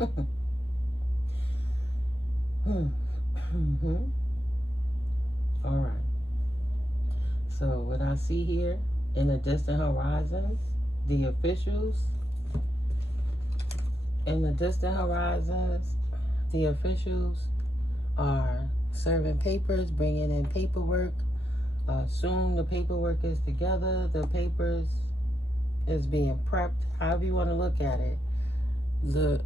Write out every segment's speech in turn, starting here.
All right. So what I see here in the distant horizons, the officials. In the distant horizons, the officials are serving papers, bringing in paperwork. Soon the paperwork is together. The papers is being prepped. However you want to look at it. The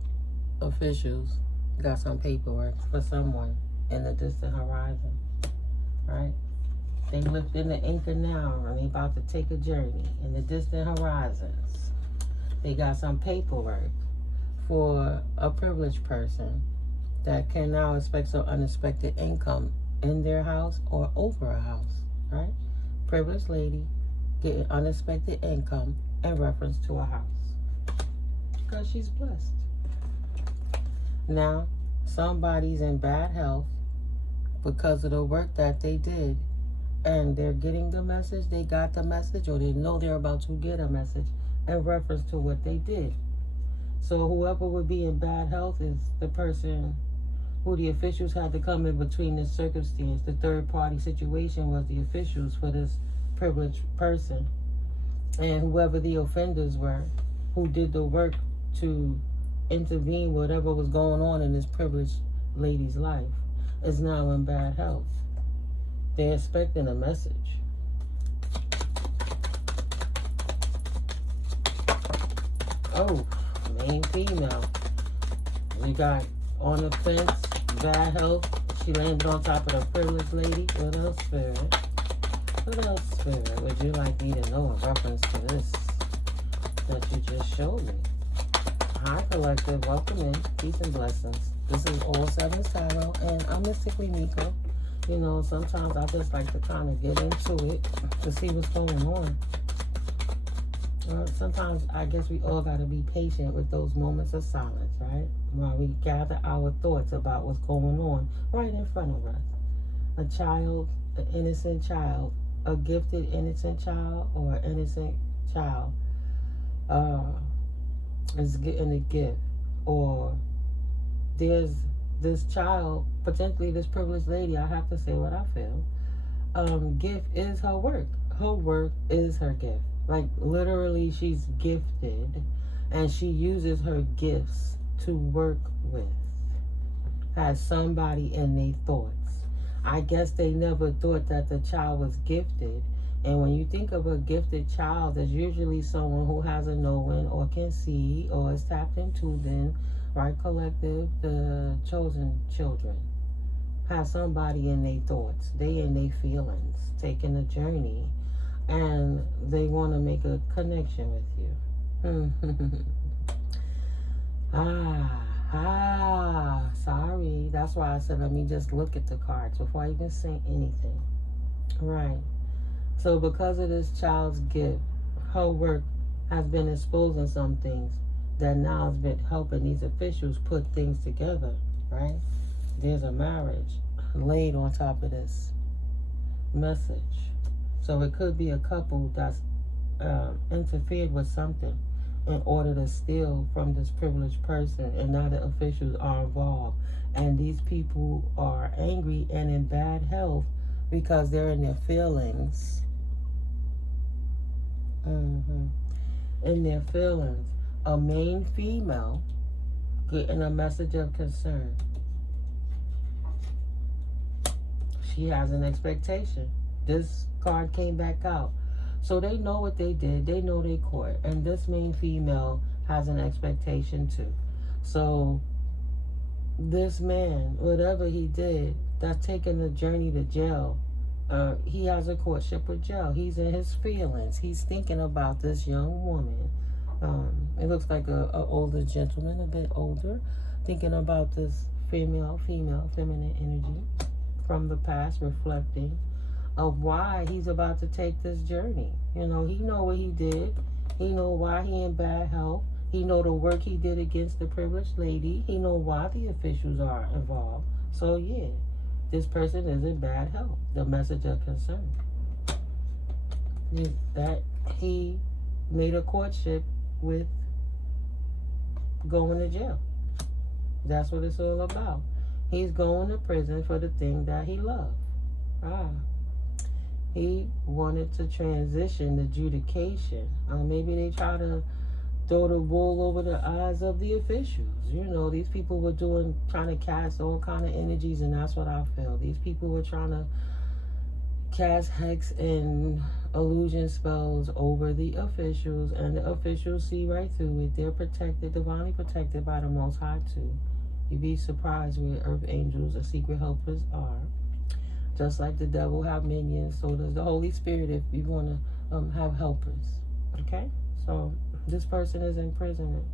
officials got some paperwork for someone in the distant horizon, right? They lifting the anchor now and they about to take a journey in the distant horizons. They got some paperwork for a privileged person that can now expect some unexpected income in their house or over a house, right? Privileged lady getting unexpected income in reference to a house because she's blessed. Now, somebody's in bad health because of the work that they did, and they're getting the message, they got the message, or they know they're about to get a message in reference to what they did. So whoever would be in bad health is the person who the officials had to come in between this circumstance. The third party situation was the officials for this privileged person. And whoever the offenders were who did the work to intervene whatever was going on in this privileged lady's life is now in bad health. They're expecting a message. Oh, main female. We got on the fence, bad health. She landed on top of the privileged lady. What else, Spirit? What else, Spirit, would you like me to know in reference to this that you just showed me? Hi, Collective. Welcome in. Peace and blessings. This is All Seven Tarot, and I'm Mystically Miko. You know, sometimes I just like to kind of get into it to see what's going on. Sometimes I guess we all got to be patient with those moments of silence, right? While we gather our thoughts about what's going on right in front of us. A child, an innocent child, a gifted innocent child, or an innocent child is getting a gift. Or there's this child, potentially this privileged lady, I have to say what I feel. Gift is her work. Her work is her gift. Like, literally, she's gifted, and she uses her gifts to work with. Has somebody in their thoughts. I guess they never thought that the child was gifted. And when you think of a gifted child, there's usually someone who has a knowing or can see or is tapped into them, right, Collective? The chosen children have somebody in their thoughts. They in their feelings, taking a journey. And they want to make a connection with you. Sorry. That's why I said, let me just look at the cards before I even say anything. Right. So because of this child's gift, her work has been exposing some things that now has been helping these officials put things together, right? There's a marriage laid on top of this message. So it could be a couple that's interfered with something in order to steal from this privileged person, and now the officials are involved. And these people are angry and in bad health because they're in their feelings. In their feelings. A main female getting a message of concern. She has an expectation. This card came back out. So they know what they did. They know they caught. And this main female has an expectation too. So this man, whatever he did, that's taking the journey to jail. He has a courtship with jail. He's in his feelings. He's thinking about this young woman. It looks like a older gentleman, a bit older, thinking about this female, feminine energy from the past, reflecting of why he's about to take this journey. You know, he know what he did. He know why he in bad health. He know the work he did against the privileged lady. He know why the officials are involved. So yeah, this person is in bad health. The message of concern is that he made a courtship with going to jail. That's what it's all about. He's going to prison for the thing that he loved. He wanted to transition the adjudication. Maybe they try to throw the wool over the eyes of the officials. You know, these people were trying to cast all kind of energies, and that's what I feel. These people were trying to cast hex and illusion spells over the officials, and the officials see right through it. They're protected, divinely protected by the Most High too. You'd be surprised where earth angels or secret helpers are. Just like the devil have minions, so does the Holy Spirit if you want to have helpers. Okay? So this person is in prison.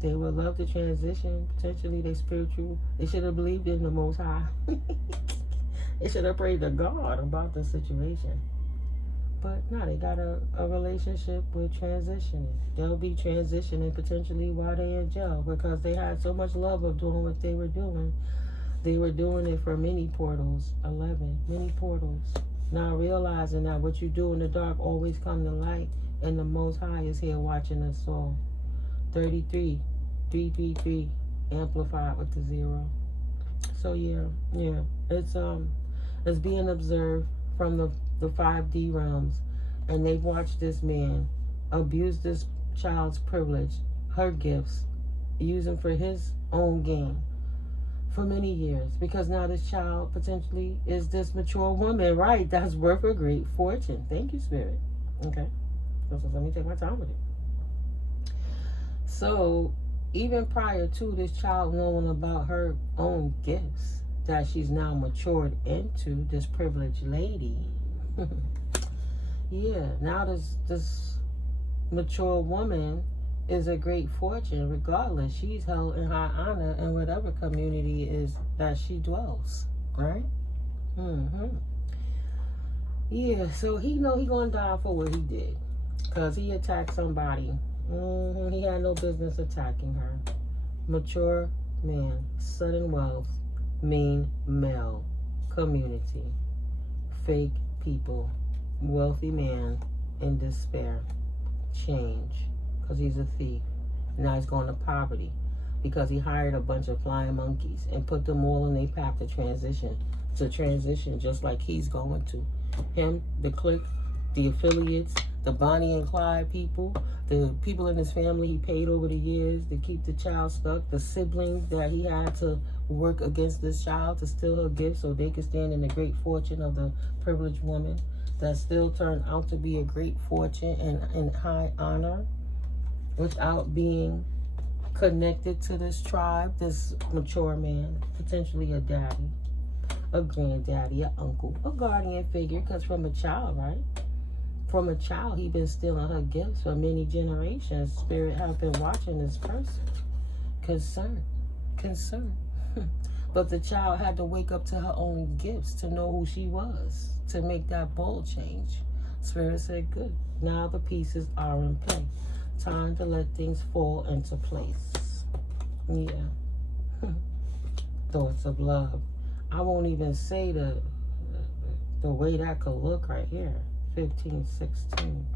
They would love to transition. Potentially they spiritual. They should have believed in the Most High. They should have prayed to God about the situation. But no, they got a relationship with transitioning. They'll be transitioning potentially while they're in jail because they had so much love of doing what they were doing. They were doing it for many portals. 11. Many portals. Now realizing that what you do in the dark always come to light, and the Most High is here watching us all. 33. 333 amplified with the 0. So yeah. It's being observed from the 5D realms, and they've watched this man abuse this child's privilege, her gifts, use them for his own gain for many years, because now this child potentially is this mature woman, right? That's worth a great fortune. Thank you, Spirit. Okay, so let me take my time with it. So even prior to this child knowing about her own gifts that she's now matured into, this privileged lady, yeah, now this mature woman is a great fortune. Regardless, she's held in high honor in whatever community is that she dwells, right? Yeah, so he know he gonna die for what he did, because he attacked somebody. He had no business attacking her. Mature man, sudden wealth, mean male, community, fake people, wealthy man in despair, change, because he's a thief. Now he's going to poverty because he hired a bunch of flying monkeys and put them all in their path to transition just like he's going to. Him, the clique, the affiliates, the Bonnie and Clyde people, the people in his family he paid over the years to keep the child stuck, the siblings that he had to work against this child to steal her gifts so they could stand in the great fortune of the privileged woman that still turned out to be a great fortune and in high honor without being connected to this tribe, this mature man, potentially a daddy, a granddaddy, an uncle, a guardian figure, because from a child, right? From a child, he been stealing her gifts for many generations. Spirit have been watching this person. Concern. But the child had to wake up to her own gifts to know who she was, to make that bold change. Spirit said, good. Now the pieces are in play. Time to let things fall into place. Yeah. Thoughts of love. I won't even say the way that could look right here. 15, 16.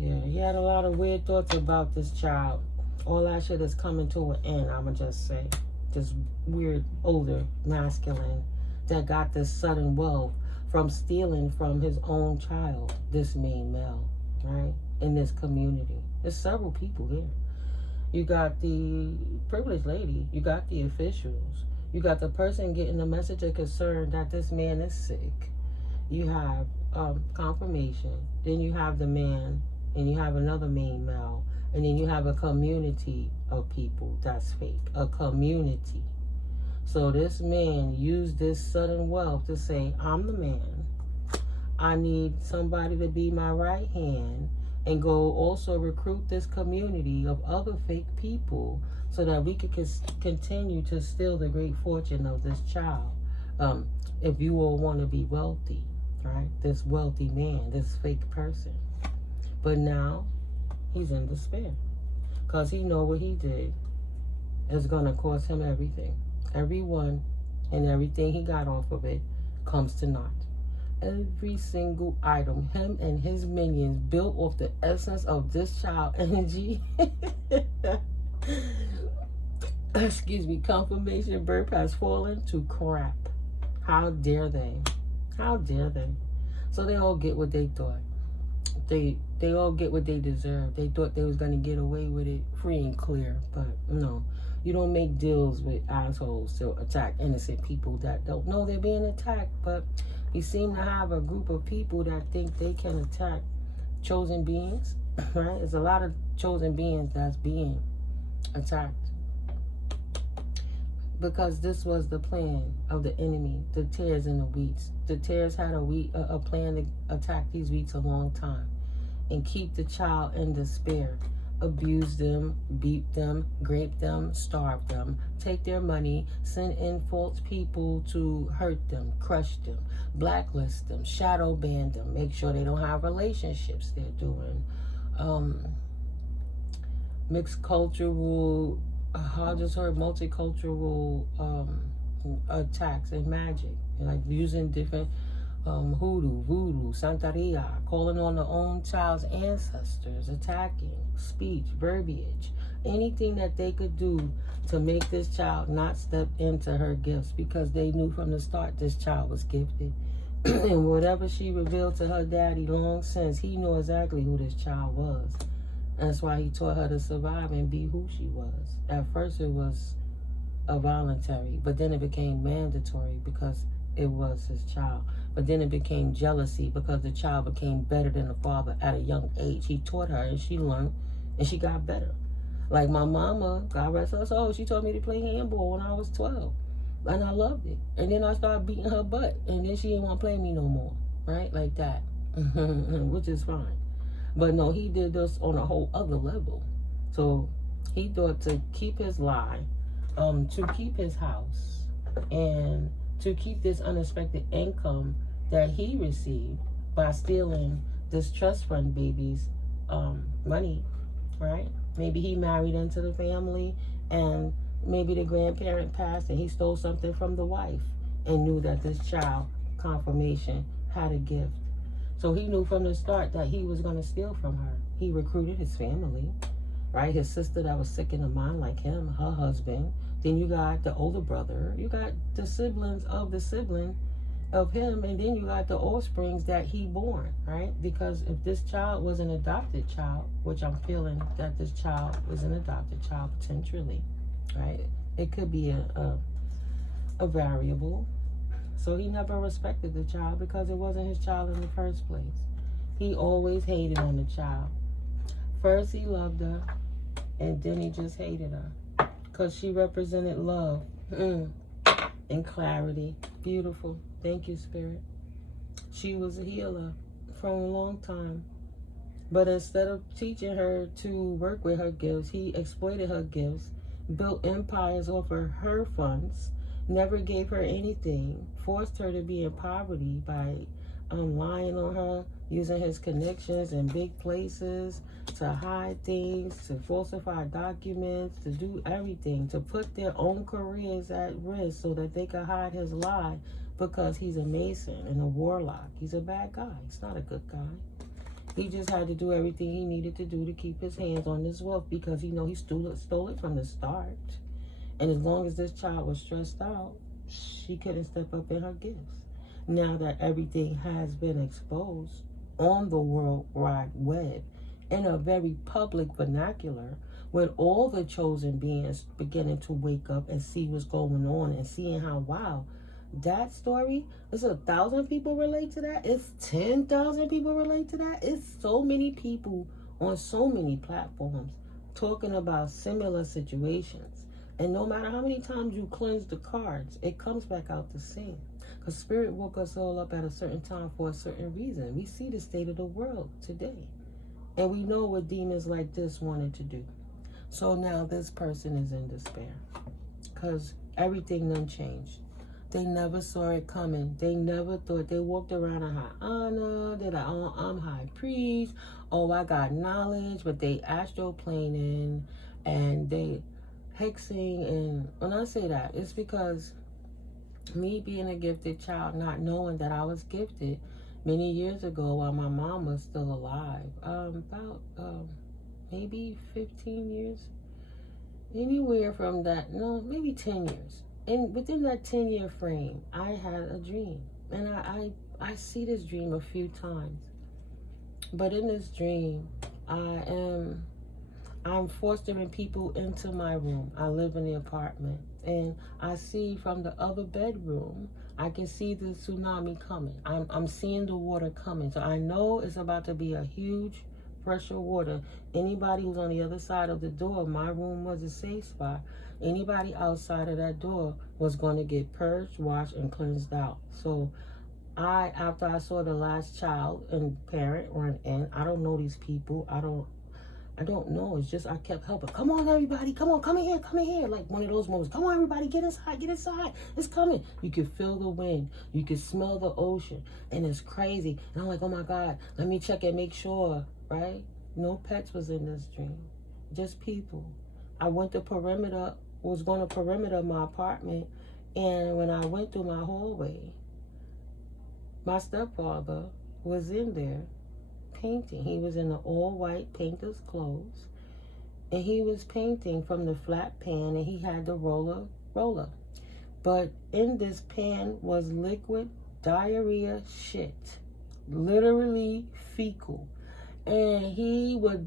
Yeah, he had a lot of weird thoughts about this child. All that shit is coming to an end, I'ma just say. This weird, older, masculine that got this sudden wealth from stealing from his own child, this mean male, right? In this community. There's several people here. You got the privileged lady. You got the officials. You got the person getting the message of concern that this man is sick. You have confirmation. Then you have the man, and you have another main male, and then you have a community of people that's fake. A community. So this man used this sudden wealth to say, I'm the man. I need somebody to be my right hand, and go also recruit this community of other fake people so that we could continue to steal the great fortune of this child. If you all want to be wealthy, right? This wealthy man, this fake person. But now he's in despair because he know what he did is going to cost him everything. Everyone and everything he got off of it comes to naught. Every single item, him and his minions, built off the essence of this child energy. Excuse me, confirmation birth has fallen to crap. How dare they? How dare they? So they all get what they thought. They all get what they deserve. They thought they was gonna get away with it free and clear, but no. You don't make deals with assholes to attack innocent people that don't know they're being attacked, but you seem to have a group of people that think they can attack chosen beings, right? There's a lot of chosen beings that's being attacked. Because this was the plan of the enemy, the tares and the wheats. The tares had a plan to attack these wheats a long time and keep the child in despair. Abuse them, beat them, grape them, starve them, take their money, send in false people to hurt them, crush them, blacklist them, shadow ban them, make sure they don't have relationships they're doing. Mixed cultural, I just heard multicultural attacks and magic, like using different hoodoo, voodoo, santeria, calling on their own child's ancestors, attacking, speech, verbiage, anything that they could do to make this child not step into her gifts, because they knew from the start this child was gifted. And whatever she revealed to her daddy long since, he knew exactly who this child was. That's why he taught her to survive and be who she was. At first it was a voluntary, but then it became mandatory because it was his child. But then it became jealousy because the child became better than the father at a young age. He taught her and she learned and she got better. Like my mama, God rest her soul, she taught me to play handball when I was 12. And I loved it. And then I started beating her butt. And then she didn't want to play me no more. Right? Like that. Which is fine. But no, he did this on a whole other level. So he thought to keep his lie, to keep his house, and to keep this unexpected income that he received by stealing this trust fund baby's money, right? Maybe he married into the family and maybe the grandparent passed and he stole something from the wife and knew that this child, confirmation, had a gift. So he knew from the start that he was going to steal from her. He recruited his family, right? His sister that was sick in the mind like him, her husband. Then you got the older brother. You got the siblings of the sibling of him. And then you got the offsprings that he born, right? Because if this child was an adopted child, which I'm feeling that this child was an adopted child potentially, right? It could be a variable. So he never respected the child because it wasn't his child in the first place. He always hated on the child. First he loved her, and then he just hated her because she represented love and clarity. Beautiful. Thank you, Spirit. She was a healer for a long time. But instead of teaching her to work with her gifts, he exploited her gifts, built empires off of her funds, never gave her anything, forced her to be in poverty by lying on her, using his connections in big places to hide things, to falsify documents, to do everything, to put their own careers at risk so that they could hide his lie because he's a Mason and a warlock. He's a bad guy. He's not a good guy. He just had to do everything he needed to do to keep his hands on this wealth because he stole it from the start. And as long as this child was stressed out, she couldn't step up in her gifts. Now that everything has been exposed on the World Wide Web in a very public vernacular, with all the chosen beings beginning to wake up and see what's going on and seeing how, wow, that story, it's 1,000 people relate to that. It's 10,000 people relate to that. It's so many people on so many platforms talking about similar situations. And no matter how many times you cleanse the cards, it comes back out the same. Because Spirit woke us all up at a certain time for a certain reason. We see the state of the world today. And we know what demons like this wanted to do. So now this person is in despair. Because everything done changed. They never saw it coming. They never thought. They walked around in high honor. They're like, oh, I'm high priest. Oh, I got knowledge. But they astroplaning and they hexing. And when I say that, it's because Me being a gifted child, not knowing that I was gifted many years ago while my mom was still alive, about maybe 15 years, anywhere from that, no, maybe 10 years. And within that 10-year frame, I had a dream. And I see this dream a few times. But in this dream, I'm fostering people into my room. I live in the apartment. And I see from the other bedroom, I can see the tsunami coming. I'm seeing the water coming. So I know it's about to be a huge pressure water. Anybody who's on the other side of the door, my room was a safe spot. Anybody outside of that door was going to get purged, washed, and cleansed out. So after I saw the last child and parent run in, I don't know these people. I don't know. It's just I kept helping. Come on, everybody. Come on, come in here, come in here. Like one of those moments. Come on, everybody, get inside, get inside. It's coming. You can feel the wind. You can smell the ocean. And it's crazy. And I'm like, oh my God, let me check and make sure, right? No pets was in this dream. Just people. I went to was going to perimeter my apartment. And when I went through my hallway, my stepfather was in there painting. He was in the all-white painter's clothes, and he was painting from the flat pan, and he had the roller. But in this pan was liquid diarrhea shit, literally fecal. And he was,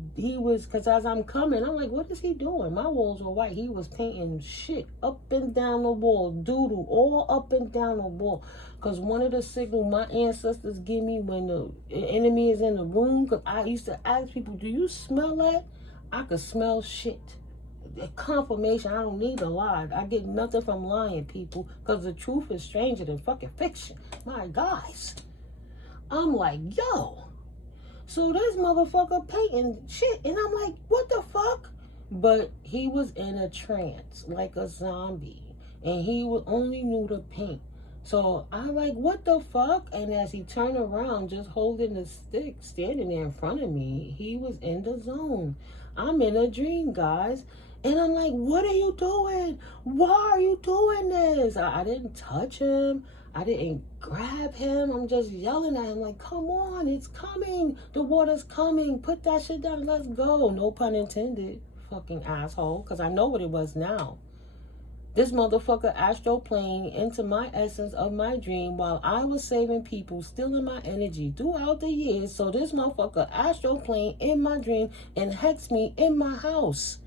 because as I'm coming, I'm like, what is he doing? My walls were white. He was painting shit up and down the wall, doodle all up and down the wall. Because one of the signals my ancestors give me when the enemy is in the room, because I used to ask people, do you smell that? I could smell shit. Confirmation, I don't need a lie. I get nothing from lying, people, because the truth is stranger than fucking fiction. My guys. I'm like, yo. So this motherfucker painting shit, and I'm like, what the fuck? But he was in a trance, like a zombie, and he only knew to paint. So I'm like, what the fuck? And as he turned around, just holding the stick, standing there in front of me, he was in the zone. I'm in a dream, guys. And I'm like, what are you doing? Why are you doing this? I didn't touch him. I didn't grab him. I'm just yelling at him like, come on, it's coming. The water's coming. Put that shit down. Let's go. No pun intended. Fucking asshole. Because I know what it was now. This motherfucker astroplaned into my essence of my dream while I was saving people, stealing my energy throughout the years. So this motherfucker astroplaned in my dream and hexed me in my house.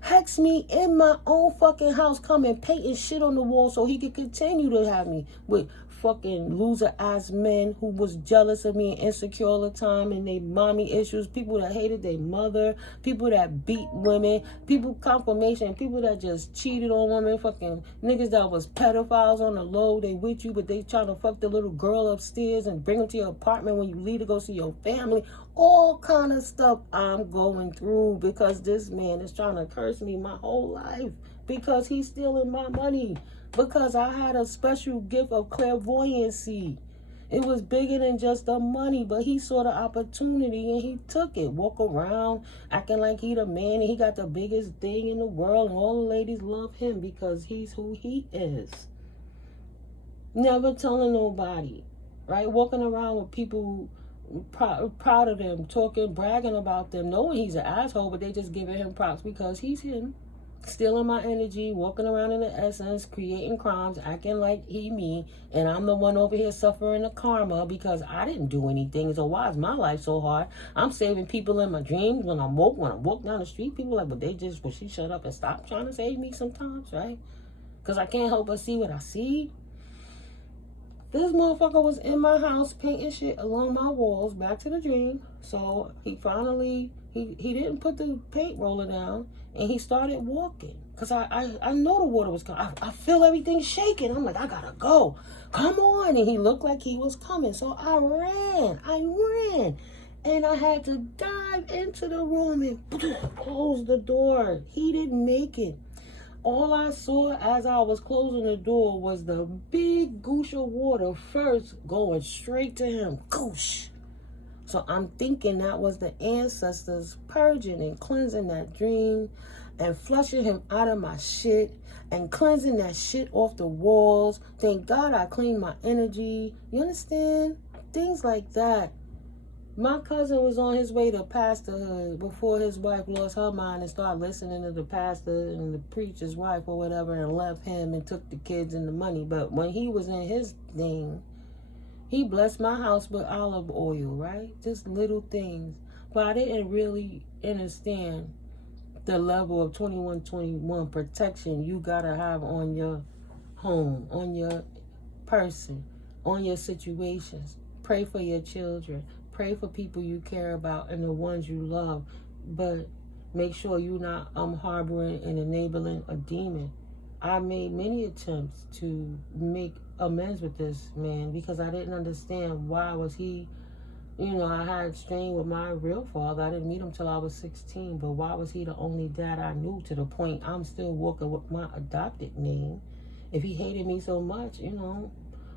Hex me in my own fucking house, coming painting shit on the wall so he could continue to have me with fucking loser ass men who was jealous of me and insecure all the time, and they mommy issues, people that hated their mother, people that beat women, people confirmation, people that just cheated on women, fucking niggas that was pedophiles on the low, they with you but they trying to fuck the little girl upstairs and bring them to your apartment when you leave to go see your family. All kind of stuff I'm going through because this man is trying to curse me my whole life because he's stealing my money. Because I had a special gift of clairvoyancy. It was bigger than just the money, but he saw the opportunity and he took it. Walk around acting like he the man and he got the biggest thing in the world and all the ladies love him because he's who he is. Never telling nobody, right? Walking around with people proud of them, talking, bragging about them, knowing he's an asshole, but they just giving him props because he's him. Stealing my energy, walking around in the essence, creating crimes, acting like he me, and I'm the one over here suffering the karma because I didn't do anything. So why is my life so hard? I'm saving people in my dreams when I walk down the street. People are like, will she shut up and stop trying to save me sometimes, right? Because I can't help but see what I see. This motherfucker was in my house painting shit along my walls, back to the dream. So he finally, he didn't put the paint roller down and he started walking. Because I know the water was coming. I feel everything shaking. I'm like, I gotta go. Come on. And he looked like he was coming. So I ran. And I had to dive into the room and close the door. He didn't make it. All I saw as I was closing the door was the big goosh of water first going straight to him. Goosh. So I'm thinking that was the ancestors purging and cleansing that dream and flushing him out of my shit and cleansing that shit off the walls. Thank God I cleaned my energy. You understand? Things like that. My cousin was on his way to pastorhood before his wife lost her mind and started listening to the pastor and the preacher's wife or whatever and left him and took the kids and the money. But when he was in his thing, he blessed my house with olive oil, right? Just little things. But I didn't really understand the level of 2121 protection you gotta have on your home, on your person, on your situations. Pray for your children. Pray for people you care about and the ones you love. But make sure you're not harboring and enabling a demon. I made many attempts to make amends with this man because I didn't understand why was he, I had strain with my real father. I didn't meet him till I was 16, but why was he the only dad I knew to the point I'm still walking with my adopted name? If he hated me so much,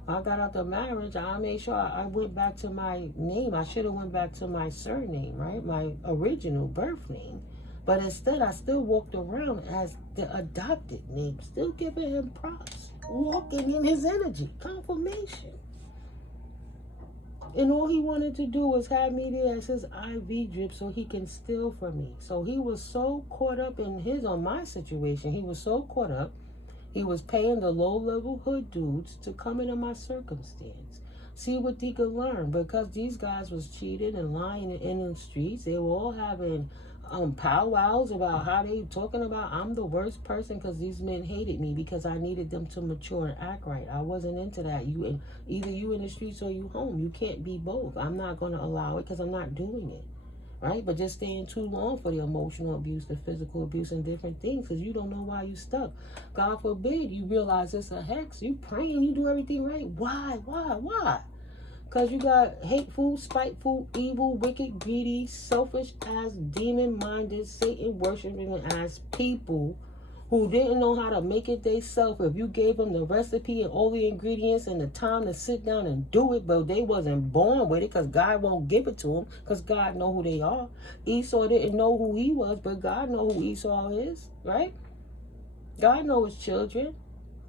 I got out the marriage, I made sure I went back to my name. I should have went back to my surname, right? My original birth name. But instead, I still walked around as the adopted name, still giving him props, walking in his energy, confirmation. And all he wanted to do was have me there as his IV drip so he can steal from me. So he was so caught up in my situation. He was so caught up. He was paying the low-level hood dudes to come into my circumstance, see what he could learn. Because these guys was cheating and lying in the streets. They were all having powwows about how they talking about I'm the worst person because these men hated me because I needed them to mature and act right. I wasn't into that. Either you in the streets or you home. You can't be both. I'm not going to allow it because I'm not doing it. Right? But just staying too long for the emotional abuse, the physical abuse, and different things because you don't know why you stuck. God forbid you realize it's a hex. You praying, you do everything right. Why? Because you got hateful, spiteful, evil, wicked, greedy, selfish ass, demon-minded, Satan-worshiping ass people who didn't know how to make it themselves. If you gave them the recipe and all the ingredients and the time to sit down and do it, but they wasn't born with it because God won't give it to them because God know who they are. Esau didn't know who he was, but God know who Esau is, right? God know his children,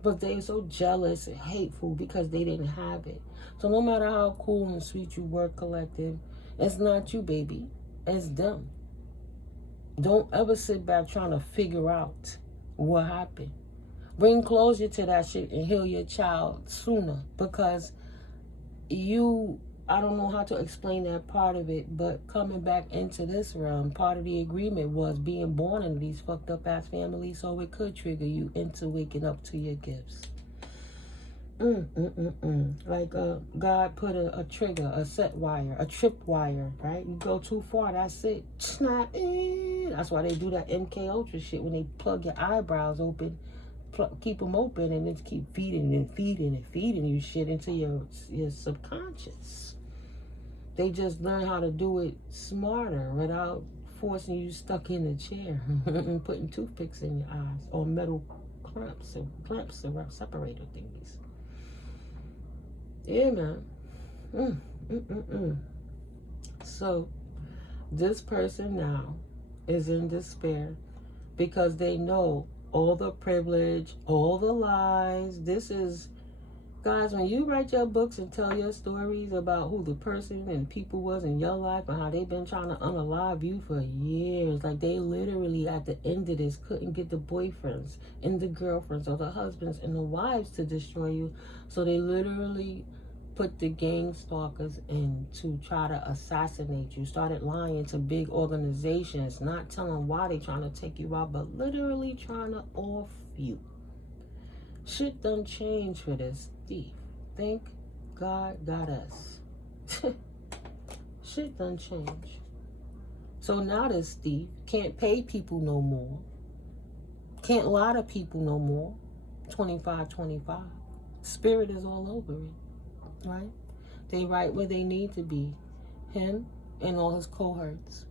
but they so jealous and hateful because they didn't have it. So no matter how cool and sweet you were, collective, it's not you, baby. It's them. Don't ever sit back trying to figure out what happened. Bring closure to that shit and heal your child sooner because I don't know how to explain that part of it, but coming back into this realm, part of the agreement was being born in these fucked up ass families so it could trigger you into waking up to your gifts. Like God put a trigger, a set wire, a trip wire, right? You go too far, that's it. Snap. That's why they do that MK Ultra shit when they plug your eyebrows open, keep them open, and then keep feeding you shit into your subconscious. They just learn how to do it smarter without forcing you stuck in a chair and putting toothpicks in your eyes or metal clamps or separator thingies. Yeah, man. So, this person now is in despair because they know all the privilege, all the lies. This is, guys, when you write your books and tell your stories about who the person and people was in your life and how they've been trying to unalive you for years, like they literally at the end of this couldn't get the boyfriends and the girlfriends or the husbands and the wives to destroy you, so they literally put the gang stalkers in to try to assassinate you. Started lying to big organizations, not telling why they trying to take you out, but literally trying to off you. Shit done changed for this thief. Thank God got us. Shit done changed. So now this thief can't pay people no more. Can't lie to people no more. 25. Spirit is all over it. Right? They right where they need to be. Him and all his cohorts.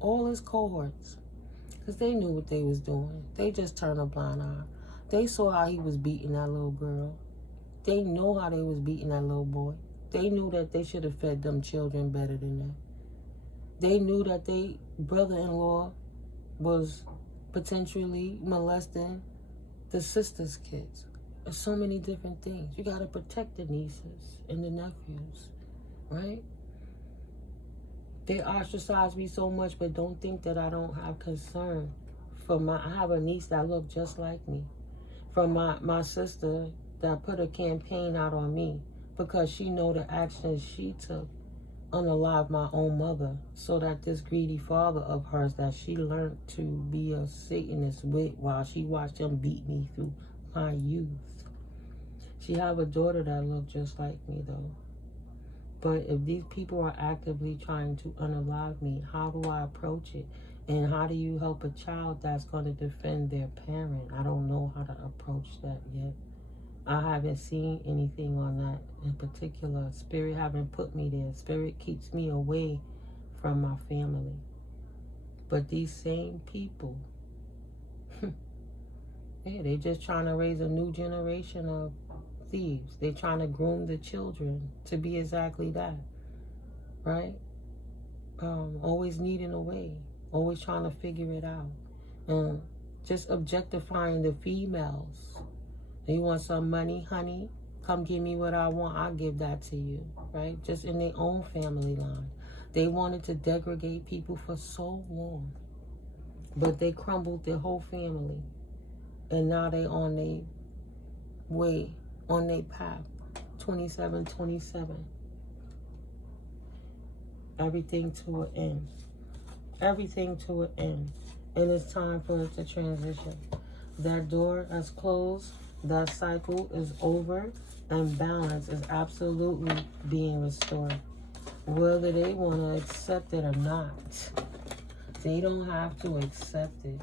All his cohorts. Because they knew what they was doing. They just turned a blind eye. They saw how he was beating that little girl. They know how they was beating that little boy. They knew that they should have fed them children better than that. They knew that they brother-in-law was potentially molesting the sister's kids. There's so many different things. You got to protect the nieces and the nephews, right? They ostracize me so much, but don't think that I don't have concern for I have a niece that look just like me. From my sister that put a campaign out on me because she know the actions she took unalive my own mother, so that this greedy father of hers that she learned to be a Satanist with while she watched him beat me through my youth. She have a daughter that look just like me though. But if these people are actively trying to unalive me, how do I approach it? And how do you help a child that's going to defend their parent? I don't know how to approach that yet. I haven't seen anything on that in particular. Spirit haven't put me there. Spirit keeps me away from my family. But these same people, yeah, they just trying to raise a new generation of thieves. They trying to groom the children to be exactly that, right? Always needing a way, always trying to figure it out, just objectifying the females. You want some money, honey? Come give me what I want. I'll give that to you, right? Just in their own family line. They wanted to degrade people for so long, but they crumbled their whole family, and now they on their way, on their path. 2727. Everything to an end. Everything to an end. And it's time for it to transition. That door is closed. That cycle is over. And balance is absolutely being restored. Whether they want to accept it or not. They don't have to accept it.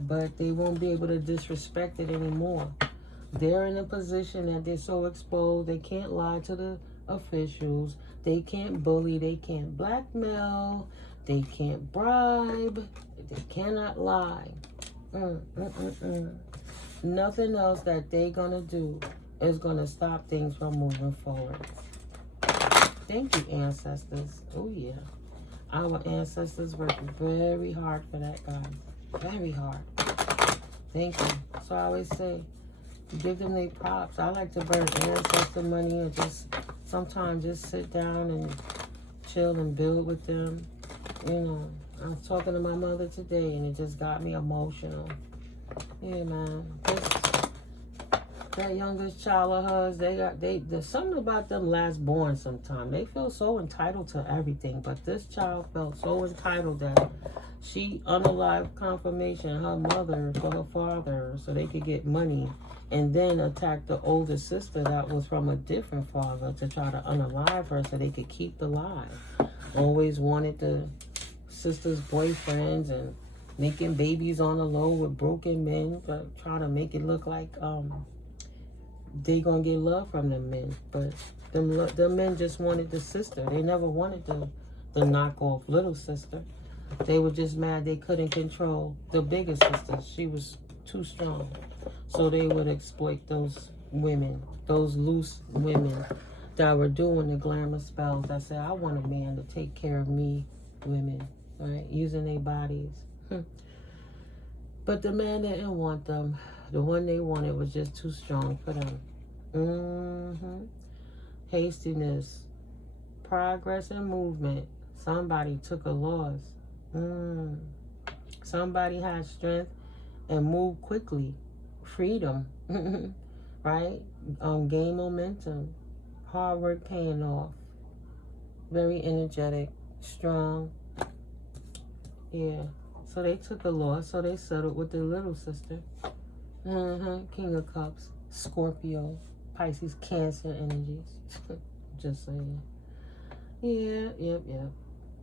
But they won't be able to disrespect it anymore. They're in a position that they're so exposed, they can't lie to the officials, they can't bully, they can't blackmail, they can't bribe, they cannot lie. Nothing else that they're gonna do is gonna stop things from moving forward. Thank you, ancestors. Oh yeah. Our ancestors worked very hard for that, guys. Very hard. Thank you. So I always say, give them their props. I like to burn ancestor money and just sometimes just sit down and chill and build with them. You know, I was talking to my mother today and it just got me emotional. Yeah, man. That youngest child of hers, there's something about them last born sometimes. They feel so entitled to everything, but this child felt so entitled that she unalived confirmation her mother for her father so they could get money, and then attacked the older sister that was from a different father to try to unalive her so they could keep the lie. Always wanted the sister's boyfriends and making babies on the low with broken men, but trying to make it look like they gonna get love from them men. But them men just wanted the sister. They never wanted the knockoff little sister. They were just mad they couldn't control the bigger sister. She was too strong. So they would exploit those women, those loose women that were doing the glamour spells that said, I want a man to take care of me, women, right? Using their bodies. But the man didn't want them. The one they wanted was just too strong for them. Hastiness, progress, and movement. Somebody took a loss. Somebody had strength and moved quickly. Freedom, right? Gain momentum. Hard work paying off. Very energetic, strong. Yeah. So they took a loss, so they settled with their little sister. King of Cups, Scorpio, Pisces, Cancer energies. Just saying. Yeah.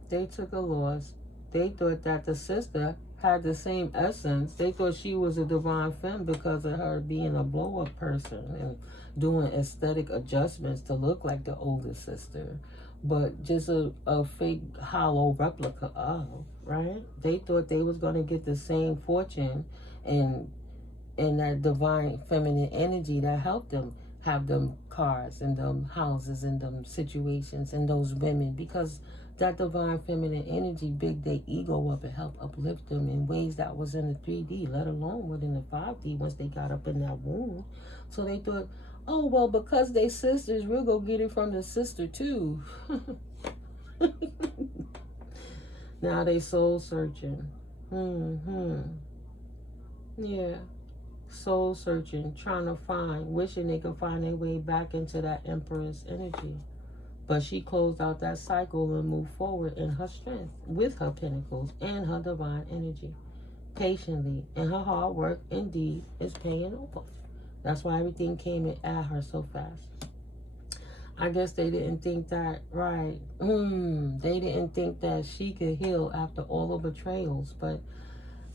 They took a loss. They thought that the sister had the same essence. They thought she was a divine femme because of her being a blow-up person and doing aesthetic adjustments to look like the older sister, but just a fake hollow replica of, right? They thought they was going to get the same fortune and that divine feminine energy that helped them have them cars and them houses and them situations and those women, because that divine feminine energy big their ego up and help uplift them in ways that was in the 3D, let alone within the 5D once they got up in that womb. So they thought, oh, well, because they sisters, we'll go get it from the sister too. Now they soul searching. Yeah. Soul searching, trying to find, wishing they could find their way back into that Empress energy. But she closed out that cycle and moved forward in her strength with her pentacles and her divine energy. Patiently. And her hard work, indeed, is paying off. That's why everything came in at her so fast. I guess they didn't think that, right. They didn't think that she could heal after all the betrayals. But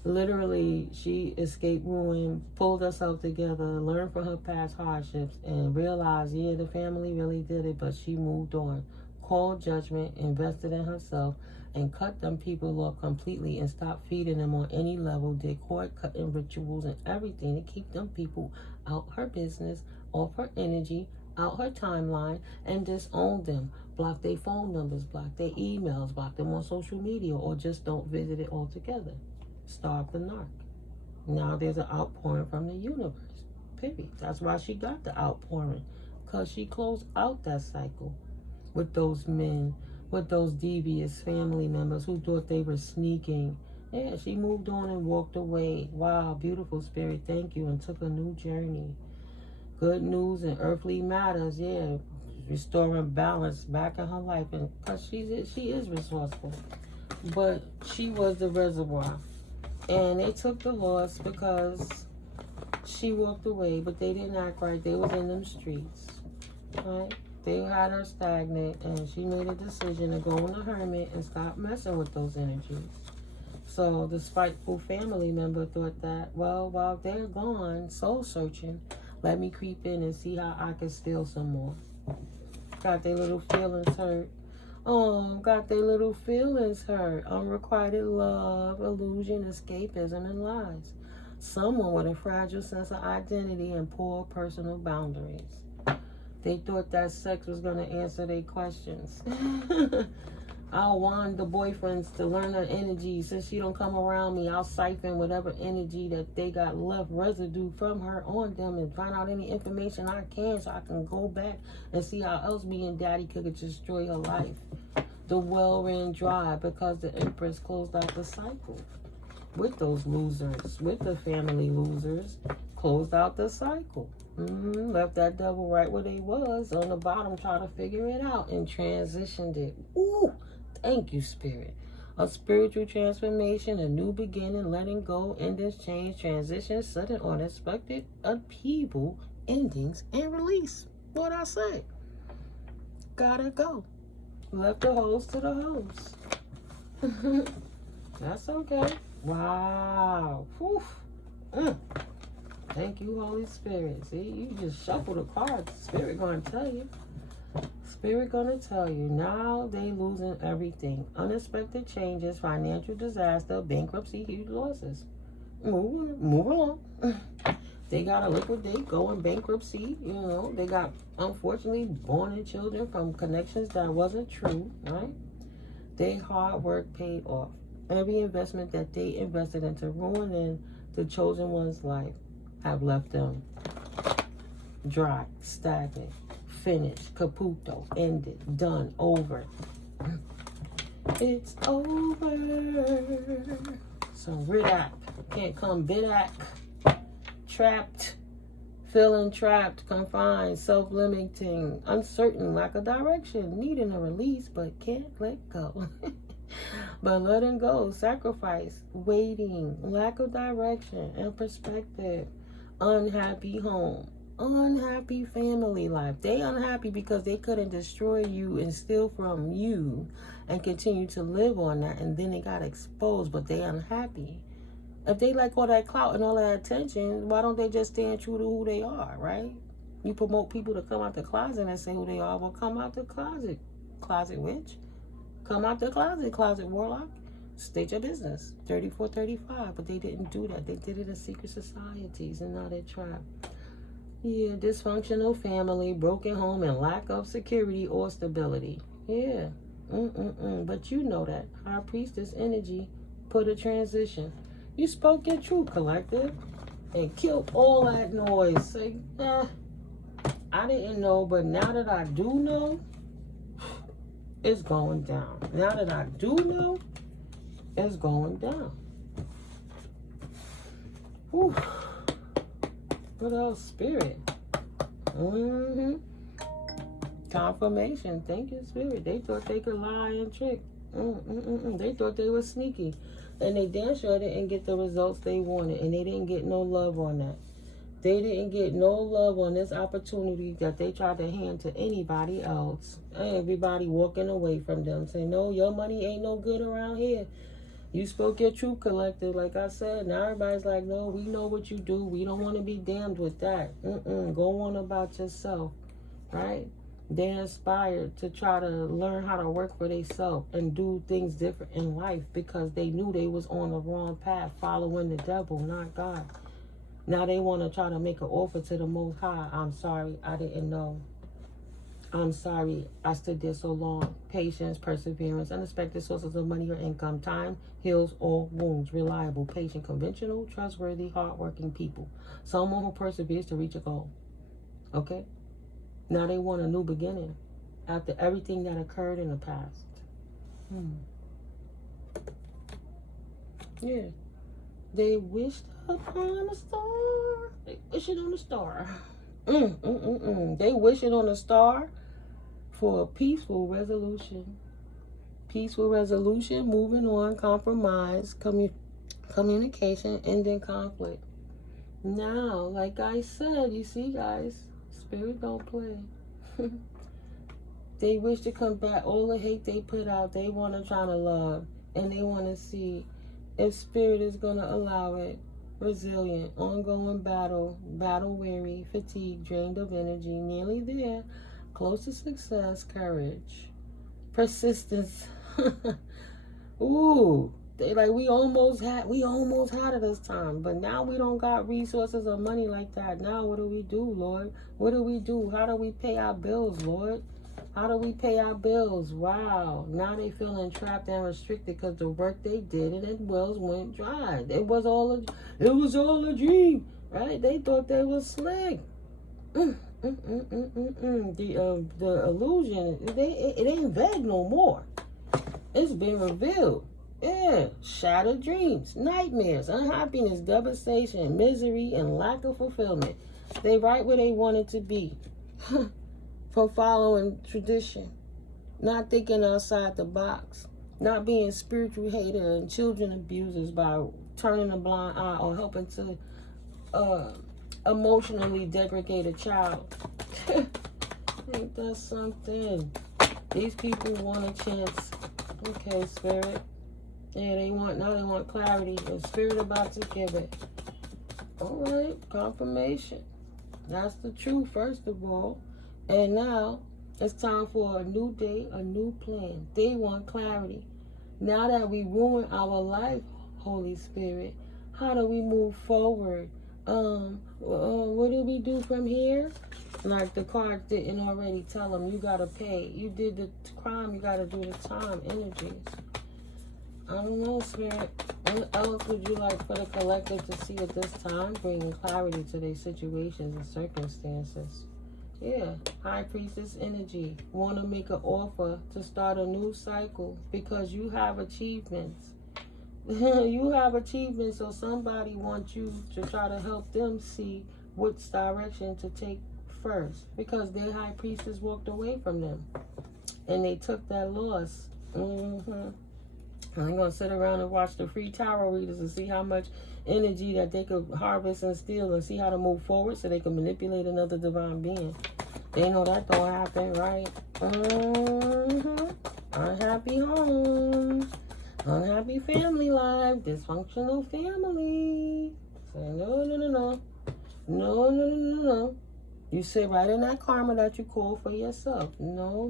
literally, she escaped ruin, pulled herself together, learned from her past hardships, and realized, yeah, the family really did it, but she moved on, called judgment, invested in herself, and cut them people off completely and stopped feeding them on any level, did cord-cutting rituals and everything to keep them people out her business, off her energy, out her timeline, and disowned them. Block their phone numbers, block their emails, block them on social media, or just don't visit it altogether. Starve the narc. Now there's an outpouring from the universe. Period. That's why she got the outpouring. Because she closed out that cycle with those men, with those devious family members who thought they were sneaking. Yeah, she moved on and walked away. Wow, beautiful spirit, thank you, and took a new journey. Good news and earthly matters, yeah. Restoring balance back in her life. And because she is resourceful. But she was the reservoir. And they took the loss because she walked away, but they didn't act right. They was in them streets, right? They had her stagnant, and she made a decision to go on the hermit and stop messing with those energies. So the spiteful family member thought that, well, while they're gone, soul searching, let me creep in and see how I can steal some more. Got their little feelings hurt. Oh, got their little feelings hurt. Unrequited love, illusion, escapism, and lies. Someone with a fragile sense of identity and poor personal boundaries. They thought that sex was going to answer their questions. I'll want the boyfriends to learn her energy. Since she don't come around me, I'll siphon whatever energy that they got left residue from her on them and find out any information I can so I can go back and see how else me and daddy could destroy her life. The well ran dry because the Empress closed out the cycle. With those losers, with the family losers, closed out the cycle. Left that devil right where they was on the bottom, trying to figure it out, and transitioned it. Ooh, thank you, Spirit. A spiritual transformation, a new beginning, letting go, endings, change, transition, sudden, unexpected upheaval, endings, and release. What I say? Gotta go. Left the host to the host. That's okay. Wow. Whew. Thank you, Holy Spirit. See, you just shuffle the cards. Spirit gonna tell you. Spirit gonna tell you. Now they losing everything. Unexpected changes, financial disaster, bankruptcy, huge losses. Move along. They gotta liquidate, go in bankruptcy. You know, they got, unfortunately, born children from connections that wasn't true, right? Their hard work paid off. Every investment that they invested into ruining the chosen one's life have left them dry, stagnant, finished, caputo, ended, done, over. It's over. So ridak, can't come bidak, trapped, feeling trapped, confined, self-limiting, uncertain, lack of direction, needing a release, but can't let go. But letting go, sacrifice, waiting, lack of direction and perspective, unhappy home, unhappy family life. They unhappy because they couldn't destroy you and steal from you and continue to live on that, and then they got exposed, but they unhappy. If they like all that clout and all that attention, why don't they just stand true to who they are, right? You promote people to come out the closet and say who they are. Well, come out the closet, closet witch. Come out the closet, closet warlock. State your business. 34, 35. But they didn't do that. They did it in secret societies, and now they're trapped. Yeah, dysfunctional family, broken home, and lack of security or stability. Yeah. But you know that. High Priestess energy put a transition. You spoke your truth, collective, and killed all that noise. Say, I didn't know, but now that I do know, it's going down. Now that I do know, it's going down. Whew. What else? Spirit. Confirmation. Thank you, Spirit. They thought they could lie and trick. They thought they were sneaky. And they damn sure didn't get the results they wanted. And they didn't get no love on that. They didn't get no love on this opportunity that they tried to hand to anybody else. Everybody walking away from them, saying, no, your money ain't no good around here. You spoke your truth, collective. Like I said, now everybody's like, no, we know what you do. We don't want to be damned with that. Go on about yourself, right? They inspired to try to learn how to work for themselves and do things different in life because they knew they was on the wrong path, following the devil, not God. Now they want to try to make an offer to the Most High. I'm sorry, I didn't know. I'm sorry, I stood there so long. Patience, perseverance, unexpected sources of money or income. Time heals all wounds. Reliable, patient, conventional, trustworthy, hardworking people. Someone who perseveres to reach a goal. Okay? Now they want a new beginning after everything that occurred in the past. Yeah. They wished upon a star. They wish it on a star. They wish it on a star for a peaceful resolution. Peaceful resolution, moving on, compromise, communication, ending conflict. Now, like I said, you see, guys, Spirit don't play. They wish to combat all the hate they put out. They want to try to love, and they want to see if Spirit is going to allow it. Resilient, ongoing battle, battle weary, fatigued, drained of energy, nearly there, close to success, courage, persistence. Ooh, they like we almost had it this time, but now we don't got resources or money like that. Now what do we do, Lord? What do we do? How do we pay our bills, Lord? How do we pay our bills? Wow. Now they feeling trapped and restricted because the work they did and the wells went dry. It was all a dream, right? They thought they was slick. The illusion, it ain't vague no more. It's been revealed. Yeah, shattered dreams, nightmares, unhappiness, devastation, misery, and lack of fulfillment. They right where they wanted to be. For following tradition, not thinking outside the box, not being spiritual hater and children abusers by turning a blind eye or helping to emotionally degrade a child. Ain't that something? These people want a chance. Okay, Spirit. Yeah, they want clarity. The Spirit about to give it. All right, confirmation. That's the truth, first of all. And now, it's time for a new day, a new plan. They want clarity. Now that we ruined our life, Holy Spirit, how do we move forward? What do we do from here? Like the cards didn't already tell them, you got to pay. You did the crime, you got to do the time, energies. I don't know, Spirit. What else would you like for the collective to see at this time? Bringing clarity to their situations and circumstances. Yeah, High Priestess energy. Want to make an offer to start a new cycle because you have achievements. You have achievements, so somebody wants you to try to help them see which direction to take first because their High Priestess walked away from them and they took that loss. I'm going to sit around and watch the free tarot readers and see how much energy that they could harvest and steal and see how to move forward so they can manipulate another divine being. They know that don't happen, right? Unhappy home, unhappy family life, dysfunctional family. Say no. You sit right in that karma that you call for yourself. No.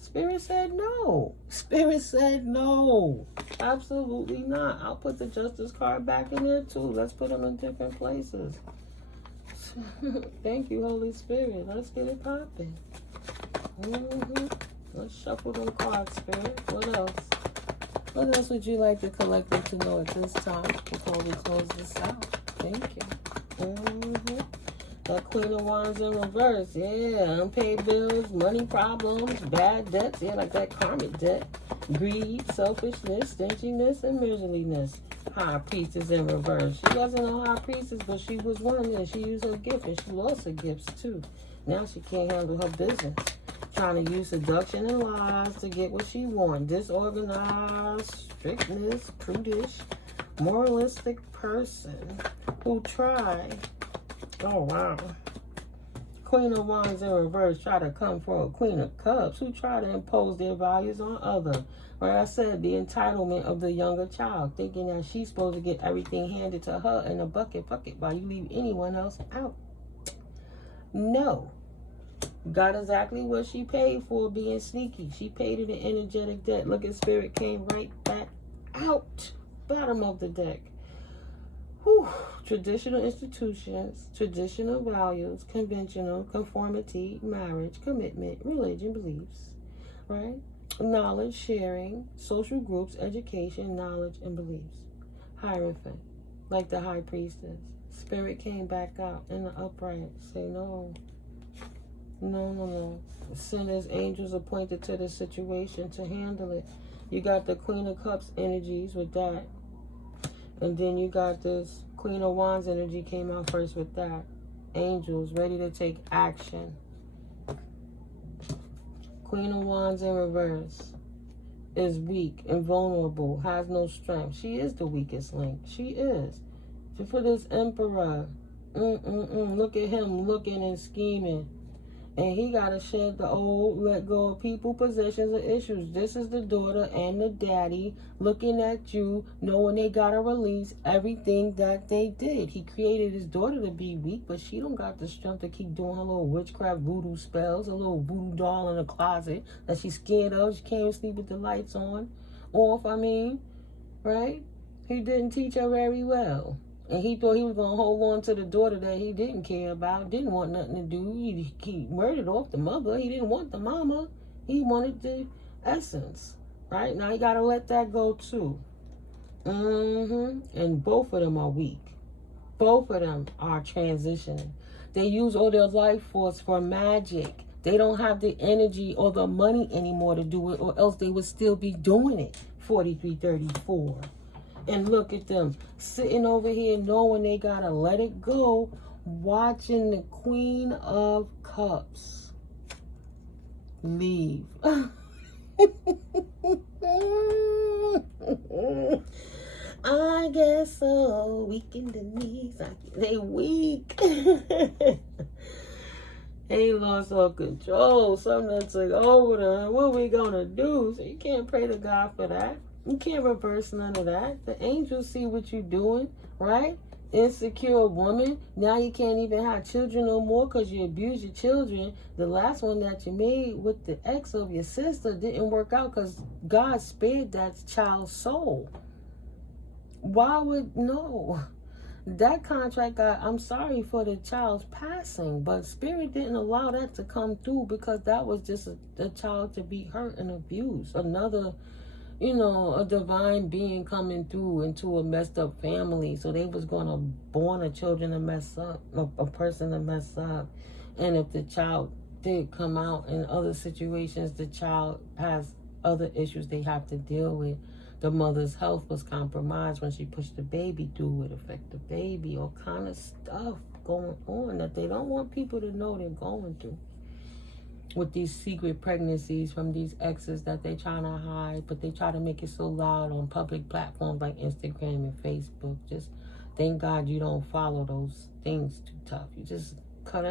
Spirit said no. Spirit said no. Absolutely not. I'll put the Justice card back in there too. Let's put them in different places. Thank you, Holy Spirit. Let's get it popping. Let's shuffle them cards, Spirit. What else? What else would you like the collective to know at this time before we close this out? Thank you. That Queen of Wands in reverse. Yeah, unpaid bills, money problems, bad debts. Yeah, like that karmic debt. Greed, selfishness, stinginess, and miserliness. High Priestess in reverse. She wasn't a High Priestess, but she was one, and she used her gift, and she lost her gifts too. Now she can't handle her business. Trying to use seduction and lies to get what she wants. Disorganized, strictness, prudish, moralistic person who tried. Oh, wow. Queen of Wands in reverse try to come for a Queen of Cups who try to impose their values on others. Like I said, the entitlement of the younger child, thinking that she's supposed to get everything handed to her in a bucket while you leave anyone else out. No. Got exactly what she paid for being sneaky. She paid it an energetic debt. Look at Spirit came right back out. Bottom of the deck. Whew. Traditional institutions, traditional values, conventional, conformity, marriage, commitment, religion, beliefs, right? Knowledge, sharing, social groups, education, knowledge, and beliefs. Hierophant, like the High Priestess. Spirit came back out in the upright. Say no. No. Sinners, angels appointed to the situation to handle it. You got the Queen of Cups energies with that. And then you got this Queen of Wands energy came out first with that. Angels ready to take action. Queen of Wands in reverse is weak and vulnerable, has no strength. She is the weakest link. She is. For this Emperor, look at him looking and scheming. And he got to shed the old, let go of people, possessions, and issues. This is the daughter and the daddy looking at you, knowing they got to release everything that they did. He created his daughter to be weak, but she don't got the strength to keep doing her little witchcraft voodoo spells, a little voodoo doll in the closet that she's scared of. She can't even sleep with the lights off, right? He didn't teach her very well. And he thought he was going to hold on to the daughter that he didn't care about, didn't want nothing to do. He murdered off the mother. He didn't want the mama. He wanted the essence, right? Now he got to let that go too. And both of them are weak. Both of them are transitioning. They use all their life force for magic. They don't have the energy or the money anymore to do it, or else they would still be doing it. 4334. And look at them sitting over here knowing they gotta let it go, watching the Queen of Cups leave. I guess so. Weak in the knees. They weak. They lost all control. Something took over them. What are we gonna do? So you can't pray to God for that. You can't reverse none of that. The angels see what you're doing, right? Insecure woman. Now you can't even have children no more because you abuse your children. The last one that you made with the ex of your sister didn't work out because God spared that child's soul. Why would, no. That contract got, I'm sorry for the child's passing, but Spirit didn't allow that to come through because that was just a child to be hurt and abused. Another, a divine being coming through into a messed up family. So they was going to born a children to mess up, a person to mess up. And if the child did come out in other situations, the child has other issues they have to deal with. The mother's health was compromised when she pushed the baby through. It affect the baby, all kind of stuff going on that they don't want people to know they're going through. With these secret pregnancies from these exes that they trying to hide, but they try to make it so loud on public platforms like Instagram and Facebook. Just thank God you don't follow those things too tough. You just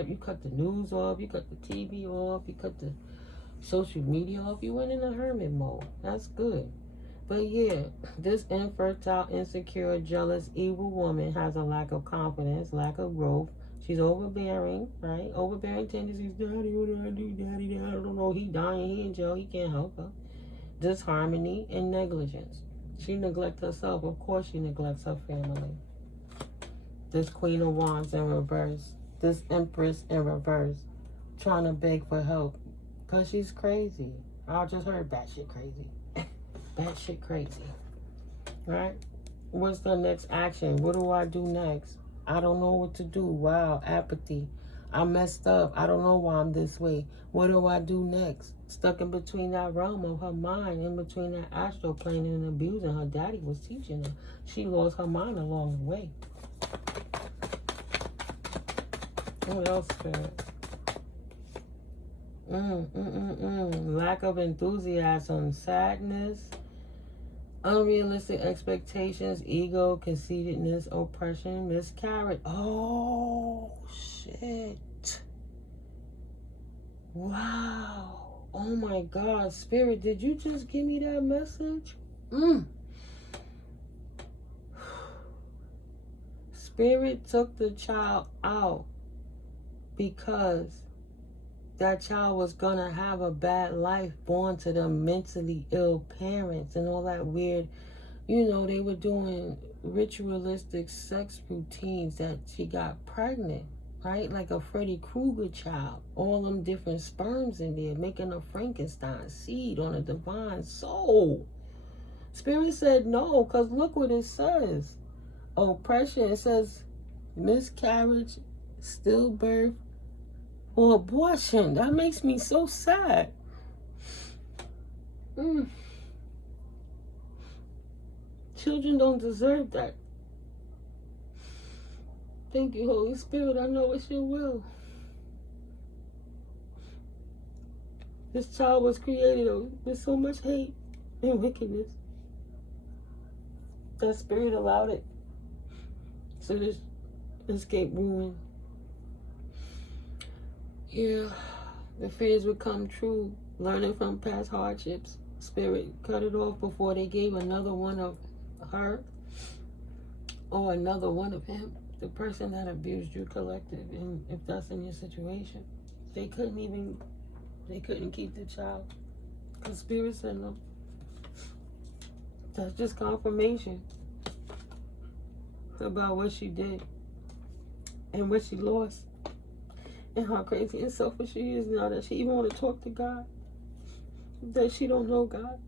you cut the news off, you cut the TV off, you cut the social media off. You went in a hermit mode. That's good. But yeah, this infertile, insecure, jealous, evil woman has a lack of confidence, lack of growth. She's overbearing, right? Overbearing tendencies. Daddy, what do I do? Daddy, I don't know Oh, he dying, he in jail, he can't help her. Disharmony and negligence. She neglects herself. Of course she neglects her family. This Queen of Wands in reverse. This Empress in reverse. Trying to beg for help. Because she's crazy. I just heard batshit crazy. Batshit crazy. Right? What's the next action? What do I do next? I don't know what to do. Wow, apathy. I messed up. I don't know why I'm this way. What do I do next? Stuck in between that realm of her mind, in between that astral plane and abusing. Her daddy was teaching her. She lost her mind along the way. What else, Spirit? Lack of enthusiasm, sadness, unrealistic expectations, ego, conceitedness, oppression, miscarriage. Oh, shit. Wow. Oh, my God. Spirit, did you just give me that message? Spirit took the child out because that child was going to have a bad life born to them mentally ill parents and all that weird, you know, they were doing ritualistic sex routines that she got pregnant, right? Like a Freddy Krueger child. All them different sperms in there, making a Frankenstein seed on a divine soul. Spirit said no, because look what it says. Oppression, it says miscarriage, stillbirth, or abortion. That makes me so sad. Children don't deserve that. Thank you, Holy Spirit. I know it's your will. This child was created with so much hate and wickedness. That Spirit allowed it. So this escape ruin. Yeah, the fears would come true. Learning from past hardships. Spirit cut it off before they gave another one of her or another one of him. The person that abused you, collective. And if that's in your situation, they couldn't keep the child. Because Spirit said no. That's just confirmation about what she did and what she lost. And how crazy and selfish she is now that she even want to talk to God. That she don't know God.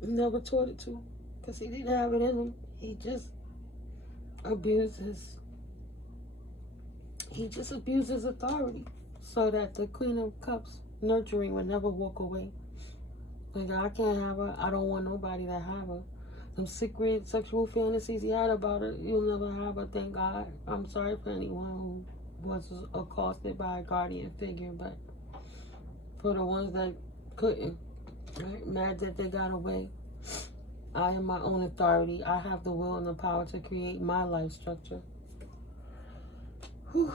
Never taught it to him. Because he didn't have it in him. He just abuses. He just abuses authority. So that the Queen of Cups nurturing would never walk away. Like, I can't have her. I don't want nobody to have her. Them secret sexual fantasies he had about her, you'll never have her, thank God. I'm sorry for anyone who was accosted by a guardian figure, but for the ones that couldn't, right? Mad that they got away. I am my own authority. I have the will and the power to create my life structure. Whew.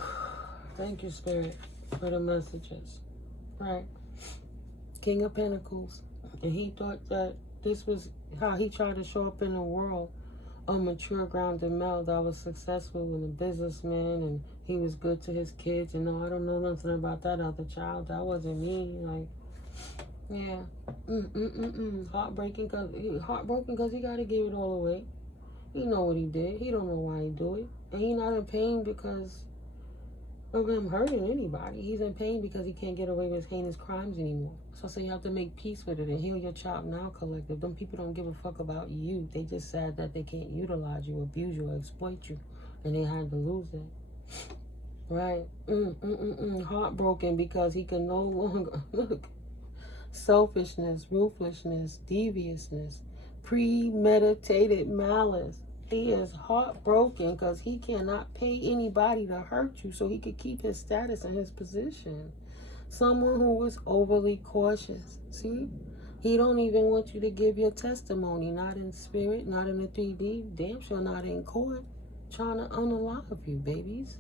Thank you, Spirit, for the messages. Right. King of Pentacles. And he thought that this was how he tried to show up in the world. A mature, grounded male that was successful and a businessman, and he was good to his kids. And no, I don't know nothing about that other child. That wasn't me. Like, yeah. Heartbroken because he got to give it all away. He know what he did. He don't know why he do it. And he not in pain because of him hurting anybody. He's in pain because he can't get away with his heinous crimes anymore. So you have to make peace with it and heal your child now, collective. Them people don't give a fuck about you. They just sad that they can't utilize you, abuse you, or exploit you. And they had to lose that. Right? Heartbroken because he can no longer, look, selfishness, ruthlessness, deviousness, premeditated malice. He is heartbroken because he cannot pay anybody to hurt you so he could keep his status and his position. Someone who was overly cautious. See? He don't even want you to give your testimony. Not in spirit, not in the 3D. Damn sure not in court. Trying to unalive you, babies.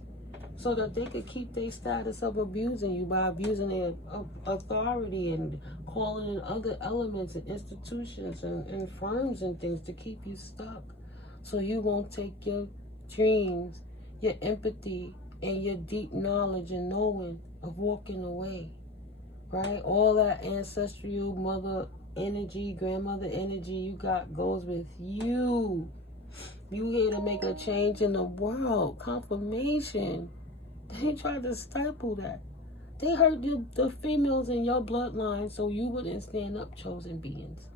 So that they could keep their status of abusing you by abusing their authority and calling in other elements and institutions and firms and things to keep you stuck. So you won't take your dreams, your empathy, and your deep knowledge and knowing of walking away, right? All that ancestral mother energy, grandmother energy you got goes with you. You here to make a change in the world. Confirmation. They tried to stifle that. They hurt the females in your bloodline so you wouldn't stand up, chosen beings.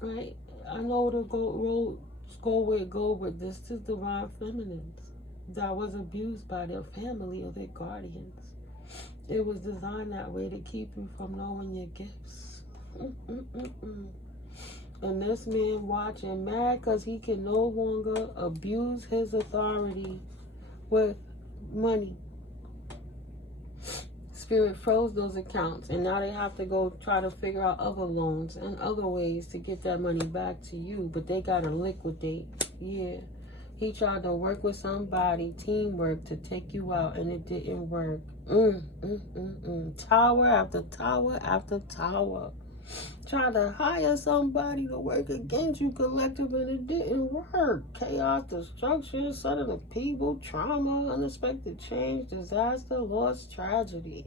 Right? I know the roads go where it go, but this is divine feminines that was abused by their family or their guardians. It was designed that way to keep you from knowing your gifts. And this man watching mad because he can no longer abuse his authority with money. Spirit froze those accounts, and now they have to go try to figure out other loans and other ways to get that money back to you, but they gotta liquidate. Yeah, he tried to work with somebody, teamwork, to take you out, and it didn't work. Tower after tower after tower. Tried to hire somebody to work against you collective, and it didn't work. Chaos, destruction, sudden upheaval, trauma, unexpected change, disaster, loss, tragedy,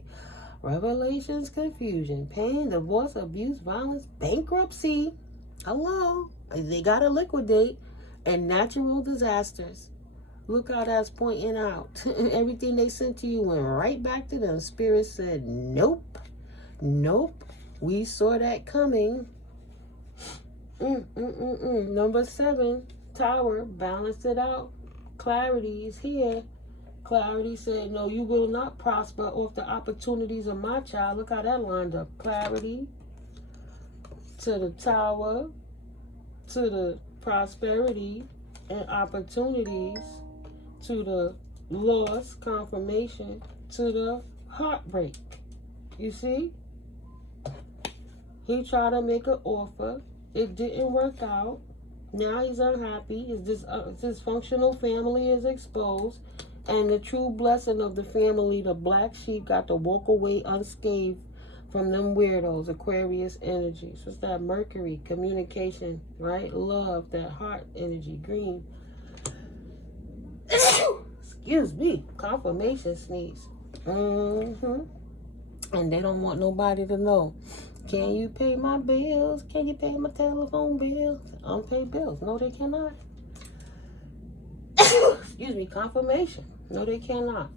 revelations, confusion, pain, divorce, abuse, violence, bankruptcy. Hello, they gotta liquidate, and natural disasters. Look how that's pointing out. Everything they sent to you went right back to them. Spirit said, nope, nope. We saw that coming. Number 7, Tower, balanced it out. Clarity is here. Clarity said, no, you will not prosper off the opportunities of my child. Look how that lined up. Clarity to the Tower, to the prosperity and opportunities, to the loss, confirmation, to the heartbreak. You see? He tried to make an offer. It didn't work out. Now he's unhappy. His dysfunctional family is exposed. And the true blessing of the family, the black sheep, got to walk away unscathed from them weirdos, Aquarius energy. So it's that Mercury, communication, right? Love, that heart energy, green. Excuse me. Confirmation sneeze. And they don't want nobody to know. Can you pay my bills? Can you pay my telephone bills? Unpaid bills. No, they cannot. Excuse me, confirmation. No, they cannot.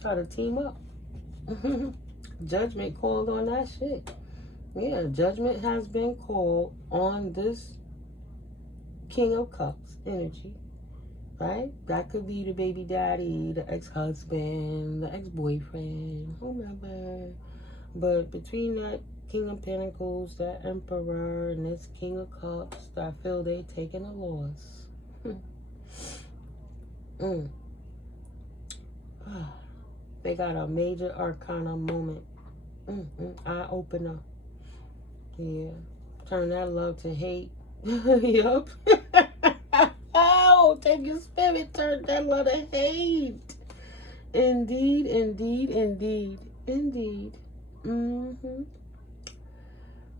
Try to team up. Judgment called on that shit. Yeah, judgment has been called on this King of Cups energy. Right? That could be the baby daddy, the ex-husband, the ex-boyfriend, whomever. But between that King of Pentacles, that Emperor, and this King of Cups, I feel they taking a loss. They got a major arcana moment. Eye opener. Yeah. Turn that love to hate. Yup. Oh, take your spirit, turn that love to hate. Indeed, indeed, indeed, indeed.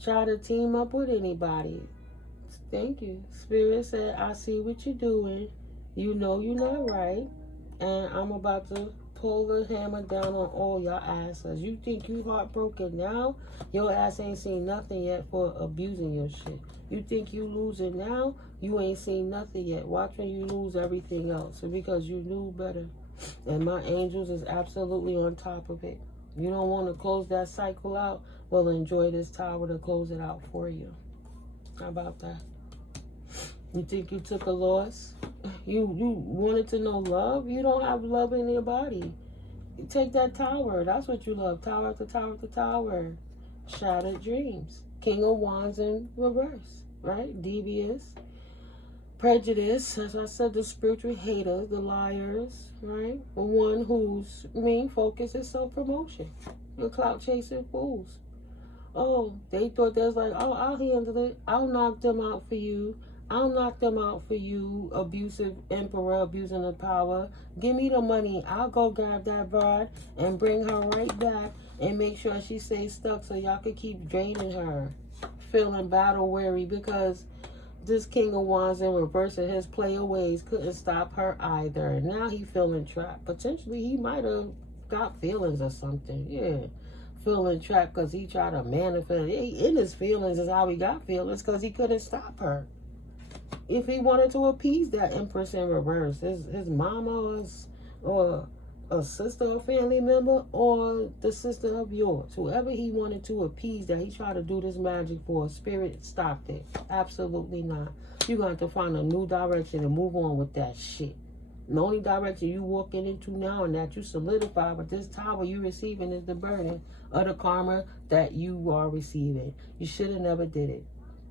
Try to team up with anybody. Thank you. Spirit said, I see what you're doing. You know you're not right. And I'm about to pull the hammer down on all your asses. You think you heartbroken now? Your ass ain't seen nothing yet for abusing your shit. You think you losing now? You ain't seen nothing yet. Watch when you lose everything else. Because you knew better. And my angels is absolutely on top of it. You don't want to close that cycle out? Well, enjoy this tower to close it out for you. How about that? You think you took a loss? You wanted to know love? You don't have love in your body. You take that tower. That's what you love. Tower after tower after tower. Shattered dreams. King of Wands in reverse. Right? Devious. Prejudice. As I said, the spiritual haters, the liars. Right? The one whose main focus is self-promotion. The clout chasing fools. Oh, they thought they was like, oh, I'll handle it. I'll knock them out for you. I'll knock them out for you, abusive emperor abusing the power. Give me the money. I'll go grab that bride and bring her right back and make sure she stays stuck so y'all can keep draining her. Feeling battle weary because this King of Wands in reverse of his player ways couldn't stop her either. And now he feeling trapped. Potentially he might have got feelings or something. Yeah. Feeling trapped because he tried to manifest. In his feelings is how he got feelings, because he couldn't stop her. If he wanted to appease that Empress in reverse, his mama or a sister or family member, or the sister of yours, whoever he wanted to appease, that he tried to do this magic for, spirit stopped it. Absolutely not. You're going to find a new direction and move on with that shit. The only direction you walking into now, and that you solidify with this tower you receiving, is the burden of the karma that you are receiving. You should have never did it.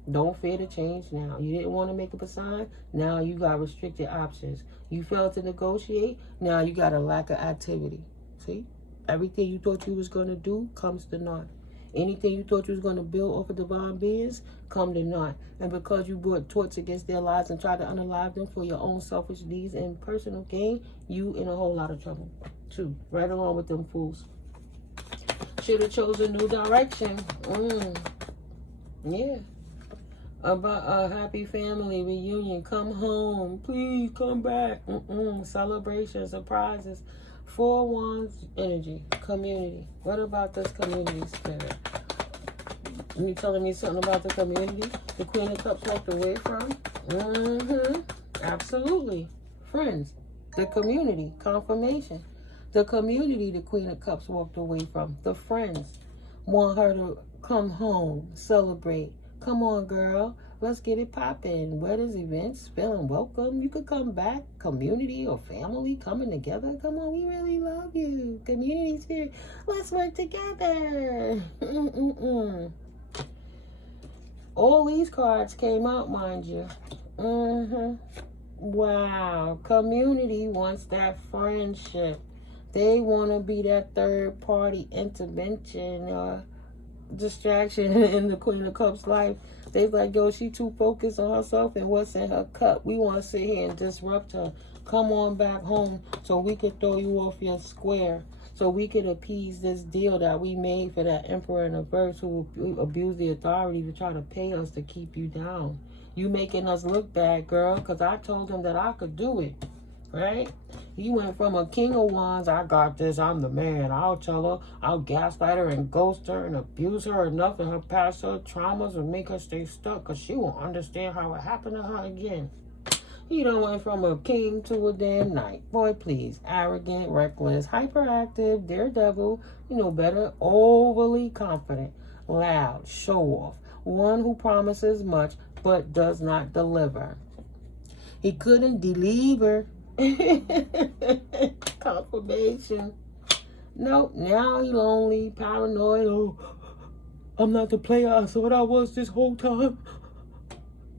Don't fear to change now. You didn't want to make up a sign. Now you got restricted options. You failed to negotiate. Now you got a lack of activity. See? Everything you thought you was going to do comes to naught. Anything you thought you was going to build off of divine beings, come to naught. And because you brought torch against their lives and tried to unalive them for your own selfish needs and personal gain, you in a whole lot of trouble, too. Right along with them fools. Should have chosen a new direction. Yeah. About a happy family reunion. Come home. Please come back. Celebration, surprises. 4 Wands energy. Community. What about this community spirit? You telling me something about the community? The Queen of Cups walked away from? Absolutely. Friends. The community. Confirmation. The community the Queen of Cups walked away from. The friends want her to come home. Celebrate. Come on, girl. Let's get it popping. Weddings, events, feeling welcome. You could come back. Community or family coming together. Come on, we really love you. Community spirit. Let's work together. All these cards came out, mind you. Wow. Community wants that friendship. They want to be that third party intervention distraction in the Queen of Cups life. They like, yo, she too focused on herself and what's in her cup. We want to sit here and disrupt her. Come on back home so we could throw you off your square. So we could appease this deal that we made for that emperor in the verse who abused the authority to try to pay us to keep you down. You making us look bad, girl, because I told him that I could do it. Right? He went from a king of wands, I got this, I'm the man, I'll tell her, I'll gaslight her and ghost her and abuse her enough in her past her traumas and make her stay stuck, because she won't understand how it happened to her again. He done went from a king to a damn knight. Boy, please. Arrogant, reckless, hyperactive, daredevil, you know better, overly confident, loud, show off, one who promises much but does not deliver. He couldn't deliver. Confirmation. Nope, now he lonely, paranoid. Oh, I'm not the player I thought I was this whole time.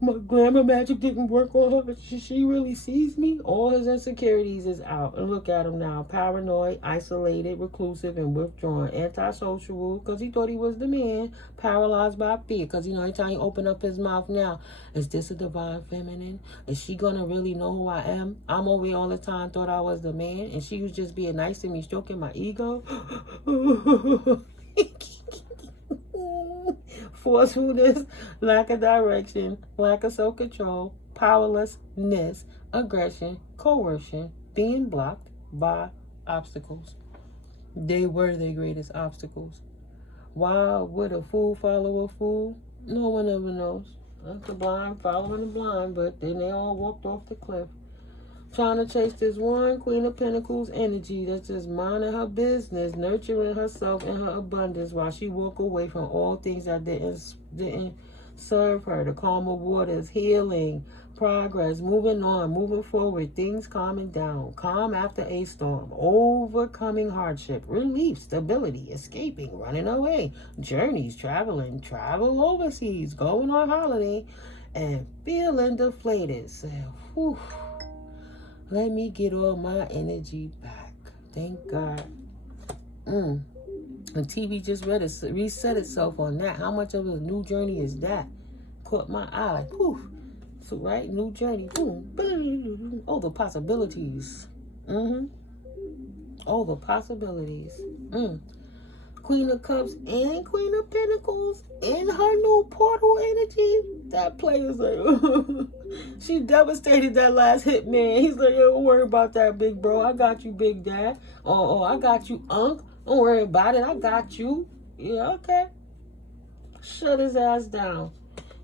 My glamour magic didn't work on her. She really sees me. All his insecurities is out. And look at him now. Paranoid, isolated, reclusive, and withdrawn. Antisocial because he thought he was the man. Paralyzed by fear because, you know, every time he open up his mouth now, is this a divine feminine? Is she going to really know who I am? I'm over here all the time, thought I was the man. And she was just being nice to me, stroking my ego. Forcefulness, lack of direction, lack of self-control, powerlessness, aggression, coercion, being blocked by obstacles. They were their greatest obstacles. Why would a fool follow a fool? No one ever knows. That's the blind following the blind, but then they all walked off the cliff. Trying to chase this one Queen of Pentacles energy that's just minding her business, nurturing herself in her abundance while she walk away from all things that didn't serve her. The calmer waters, healing, progress, moving on, moving forward, things calming down, calm after a storm, overcoming hardship, relief, stability, escaping, running away, journeys, travel overseas, going on holiday, and feeling deflated. So, whew. Let me get all my energy back. Thank God. The TV just reset itself on that. How much of a new journey is that? Caught my eye. Like, whew. So, right? New journey. Boom. Oh, the possibilities. All the possibilities. Queen of Cups and Queen of Pentacles in her new portal energy. That player's like, she devastated that last hitman. He's like, yo, don't worry about that, big bro. I got you, big dad. Oh, I got you, Unc. Don't worry about it. I got you. Yeah, okay. Shut his ass down.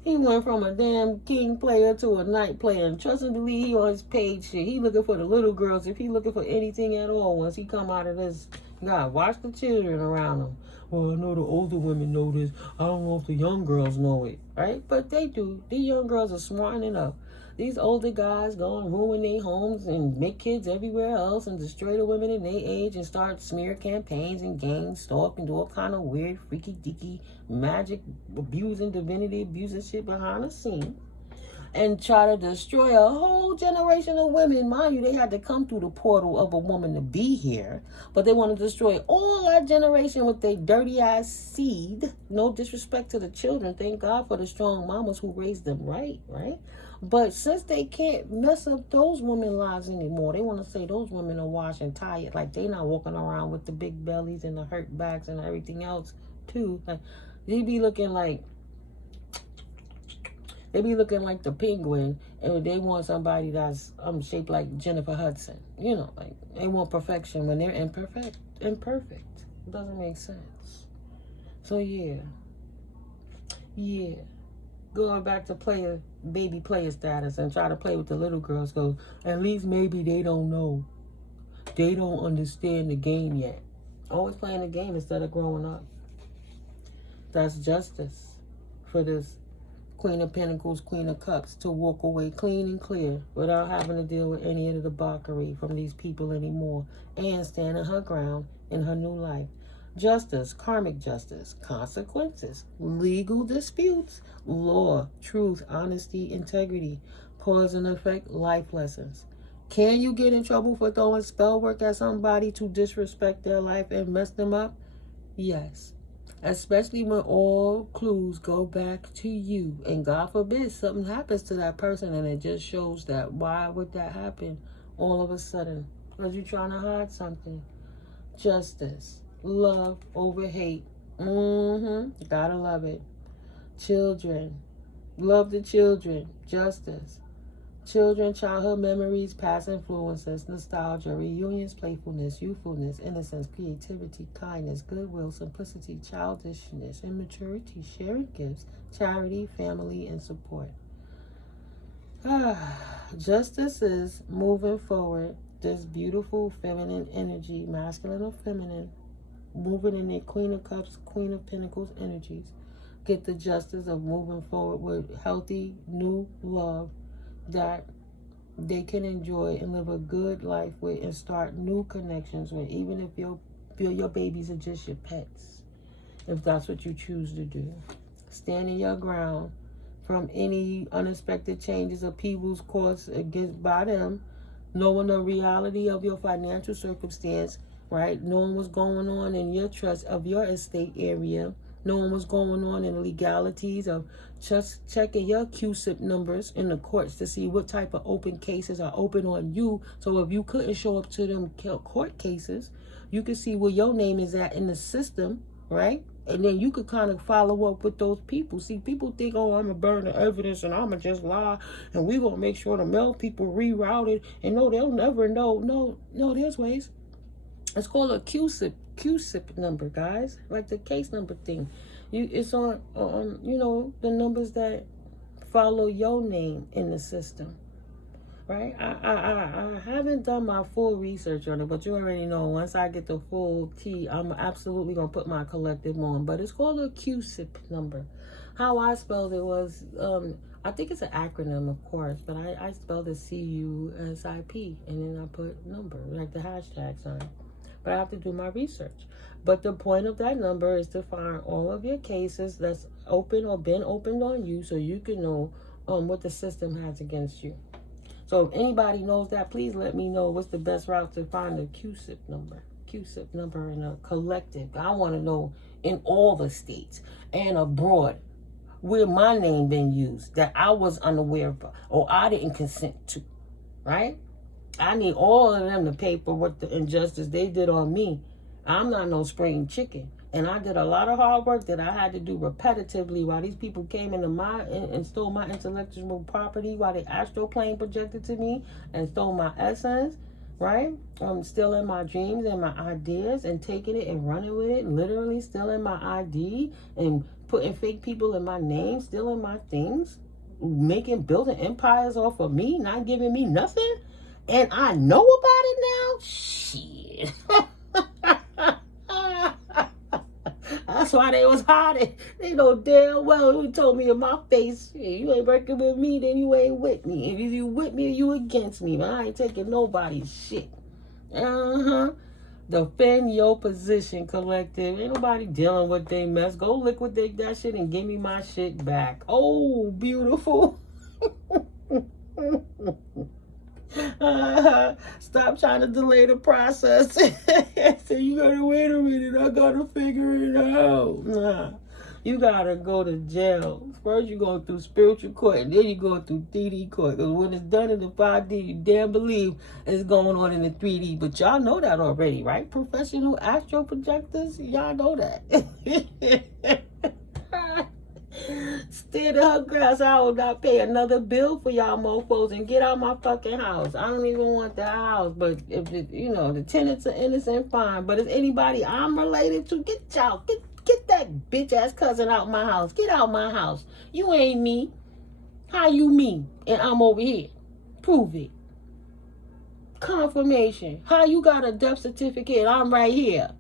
He went from a damn king player to a knight player. And trust and believe he on his paid shit. He looking for the little girls. If he looking for anything at all once he come out of this, God, watch the children around him. Well, I know the older women know this. I don't know if the young girls know it, right? But they do. These young girls are smart enough. These older guys go and ruin their homes and make kids everywhere else and destroy the women in their age and start smear campaigns and gang stalk and do all kind of weird, freaky, deaky, magic abusing, divinity abusing shit behind the scene. And try to destroy a whole generation of women. Mind you, they had to come through the portal of a woman to be here. But they want to destroy all that generation with their dirty ass seed. No disrespect to the children. Thank God for the strong mamas who raised them right? But since they can't mess up those women's lives anymore, they want to say those women are washed and tired. Like they not walking around with the big bellies and the hurt backs and everything else too. Like they be looking like the penguin, and they want somebody that's shaped like Jennifer Hudson. You know, like they want perfection when they're imperfect. It doesn't make sense. So yeah. Going back to baby player status and try to play with the little girls. Go, at least maybe they don't know. They don't understand the game yet. Always playing the game instead of growing up. That's justice for this Queen of Pentacles, Queen of Cups, to walk away clean and clear without having to deal with any of the debauchery from these people anymore, and standing her ground in her new life. Justice, karmic justice, consequences, legal disputes, law, truth, honesty, integrity, cause and effect, life lessons. Can you get in trouble for throwing spell work at somebody to disrespect their life and mess them up? Yes. Especially when all clues go back to you. And God forbid something happens to that person and it just shows that. Why would that happen all of a sudden? Because you're trying to hide something. Justice. Love over hate. Gotta love it. Children. Love the children. Justice. Children, childhood memories, past influences, nostalgia, reunions, playfulness, youthfulness, innocence, creativity, kindness, goodwill, simplicity, childishness, immaturity, sharing gifts, charity, family, and support. Justice is moving forward. This beautiful feminine energy, masculine or feminine, moving in their Queen of Cups, Queen of Pentacles energies. Get the justice of moving forward with healthy, new love that they can enjoy and live a good life with and start new connections with, even if your babies are just your pets, if that's what you choose to do. Standing your ground from any unexpected changes or upheavals caused against by them, knowing the reality of your financial circumstance, right? Knowing what's going on in your trust of your estate area, knowing what's going on in the legalities of just checking your QSIP numbers in the courts to see what type of open cases are open on you. So if you couldn't show up to them court cases, you can see where your name is at in the system, right? And then you could kind of follow up with those people. See, people think, oh, I'm going to burn the evidence and I'm going to just lie and we're going to make sure the mail people rerouted. And no, they'll never know. No, there's ways. It's called a QSIP number, guys. Like the case number thing. It's on the numbers that follow your name in the system. Right? I haven't done my full research on it, but you already know once I get the full tea, I'm absolutely going to put my collective on. But it's called a QSIP number. How I spelled it was, I think it's an acronym, of course, but I spelled it CUSIP, and then I put number, like the hashtag sign. But I have to do my research. But the point of that number is to find all of your cases that's open or been opened on you so you can know what the system has against you. So if anybody knows that, please let me know what's the best route to find the QSIP number in a collective. I want to know in all the states and abroad where my name been used that I was unaware of or I didn't consent to, right? I need all of them to pay for what the injustice they did on me. I'm not no spring chicken. And I did a lot of hard work that I had to do repetitively while these people came into my and stole my intellectual property, while they astroplane projected to me and stole my essence, right? Stealing my dreams and my ideas and taking it and running with it, literally stealing my ID and putting fake people in my name, stealing my things, building empires off of me, not giving me nothing. And I know about it now? Shit. That's why they was hiding. They know damn well who told me in my face, hey, you ain't working with me, then you ain't with me. And if you with me, you against me. But I ain't taking nobody's shit. Defend your position, collective. Ain't nobody dealing with they mess. Go liquidate that shit and give me my shit back. Oh, beautiful. Stop trying to delay the process. So you gotta wait a minute. I gotta figure it out. Nah, you gotta go to jail. First you go through spiritual court, and then you go through 3D court. Because when it's done in the 5D, you damn believe it's going on in the 3D. But y'all know that already, right? Professional astro projectors, y'all know that. Stand in her grass. I will not pay another bill for y'all mofos and get out my fucking house. I don't even want that house. But if it, you know, the tenants are innocent, fine. But if anybody I'm related to, get that bitch ass cousin out my house. Get out my house. You ain't me. How you me? And I'm over here. Prove it. Confirmation. How you got a death certificate? I'm right here.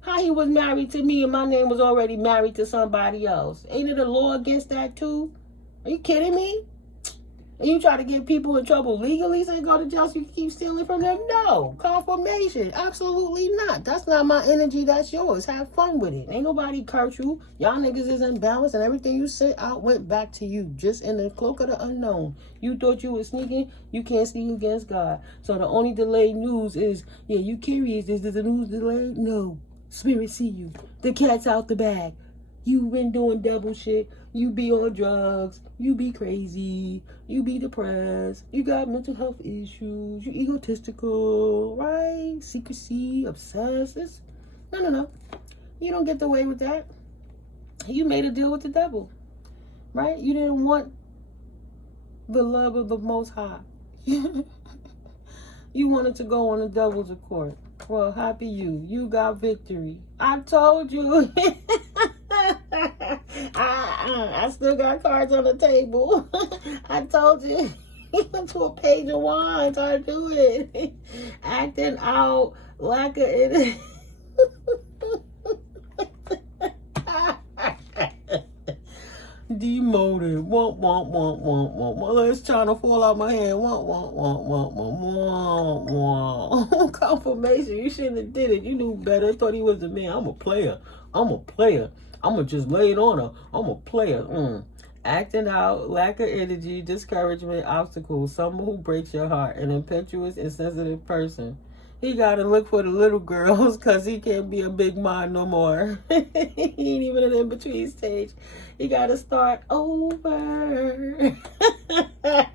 How he was married to me and my name was already married to somebody else? Ain't it a law against that too? Are you kidding me? And you try to get people in trouble legally so you go to jail so you keep stealing from them? No. Confirmation. Absolutely not. That's not my energy. That's yours. Have fun with it. Ain't nobody curse you. Y'all niggas is imbalanced and everything you sent out went back to you. Just in the cloak of the unknown. You thought you were sneaking. You can't sneak against God. So the only delayed news is, yeah, you curious. Is the news delayed? No. Spirit see you. The cat's out the bag. You been doing double shit. You be on drugs. You be crazy. You be depressed. You got mental health issues. You egotistical, right? Secrecy, obsessed. No. You don't get away with that. You made a deal with the devil, right? You didn't want the love of the Most High. You wanted to go on the devil's accord. Well, happy you. You got victory. I told you. I still got cards on the table. I told you. Even to a page of wands, I do it. Acting out like a... Demoted. It's trying to fall out my hand. Confirmation. You shouldn't have did it. You knew better. Thought he was a man. I'm a player. I'm gonna just lay it on her. I'm a player. Acting out, lack of energy, discouragement, obstacles, someone who breaks your heart, an impetuous, insensitive person. He gotta look for the little girls because he can't be a big mind no more. He ain't even in the in-between stage. He gotta start over.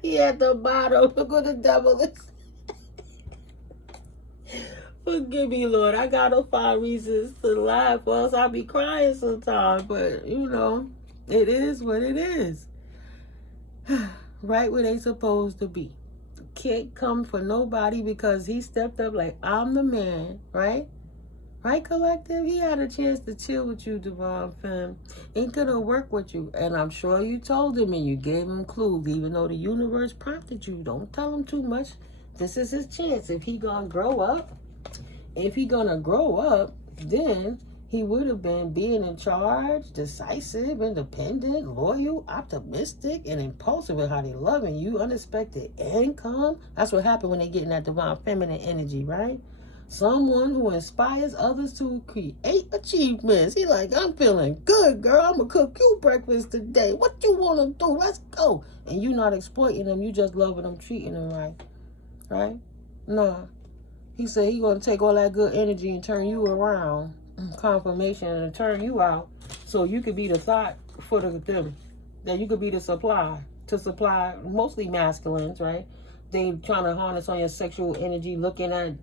He at the bottom. Look what the devil is. Forgive me, Lord. I gotta find reasons to laugh, or else I'll be crying sometimes. But, you know, it is what it is. Right where they supposed to be. Can't come for nobody because he stepped up like, I'm the man, right? Right, collective? He had a chance to chill with you, Divine Femme. Ain't gonna work with you. And I'm sure you told him and you gave him clues, even though the universe prompted you. Don't tell him too much. This is his chance. If he gonna grow up, then he would have been being in charge, decisive, independent, loyal, optimistic, and impulsive with how they loving you, unexpected income. That's what happened when they get in that divine feminine energy, right? Someone who inspires others to create achievements. He like, I'm feeling good, girl. I'm going to cook you breakfast today. What you want to do? Let's go. And you not exploiting them. You just loving them, treating them right. Right? Nah. He said he going to take all that good energy and turn you around. Confirmation and turn you out so you could be the thought for them. That you could be the supply. To supply mostly masculines, right? they trying to harness on your sexual energy, looking at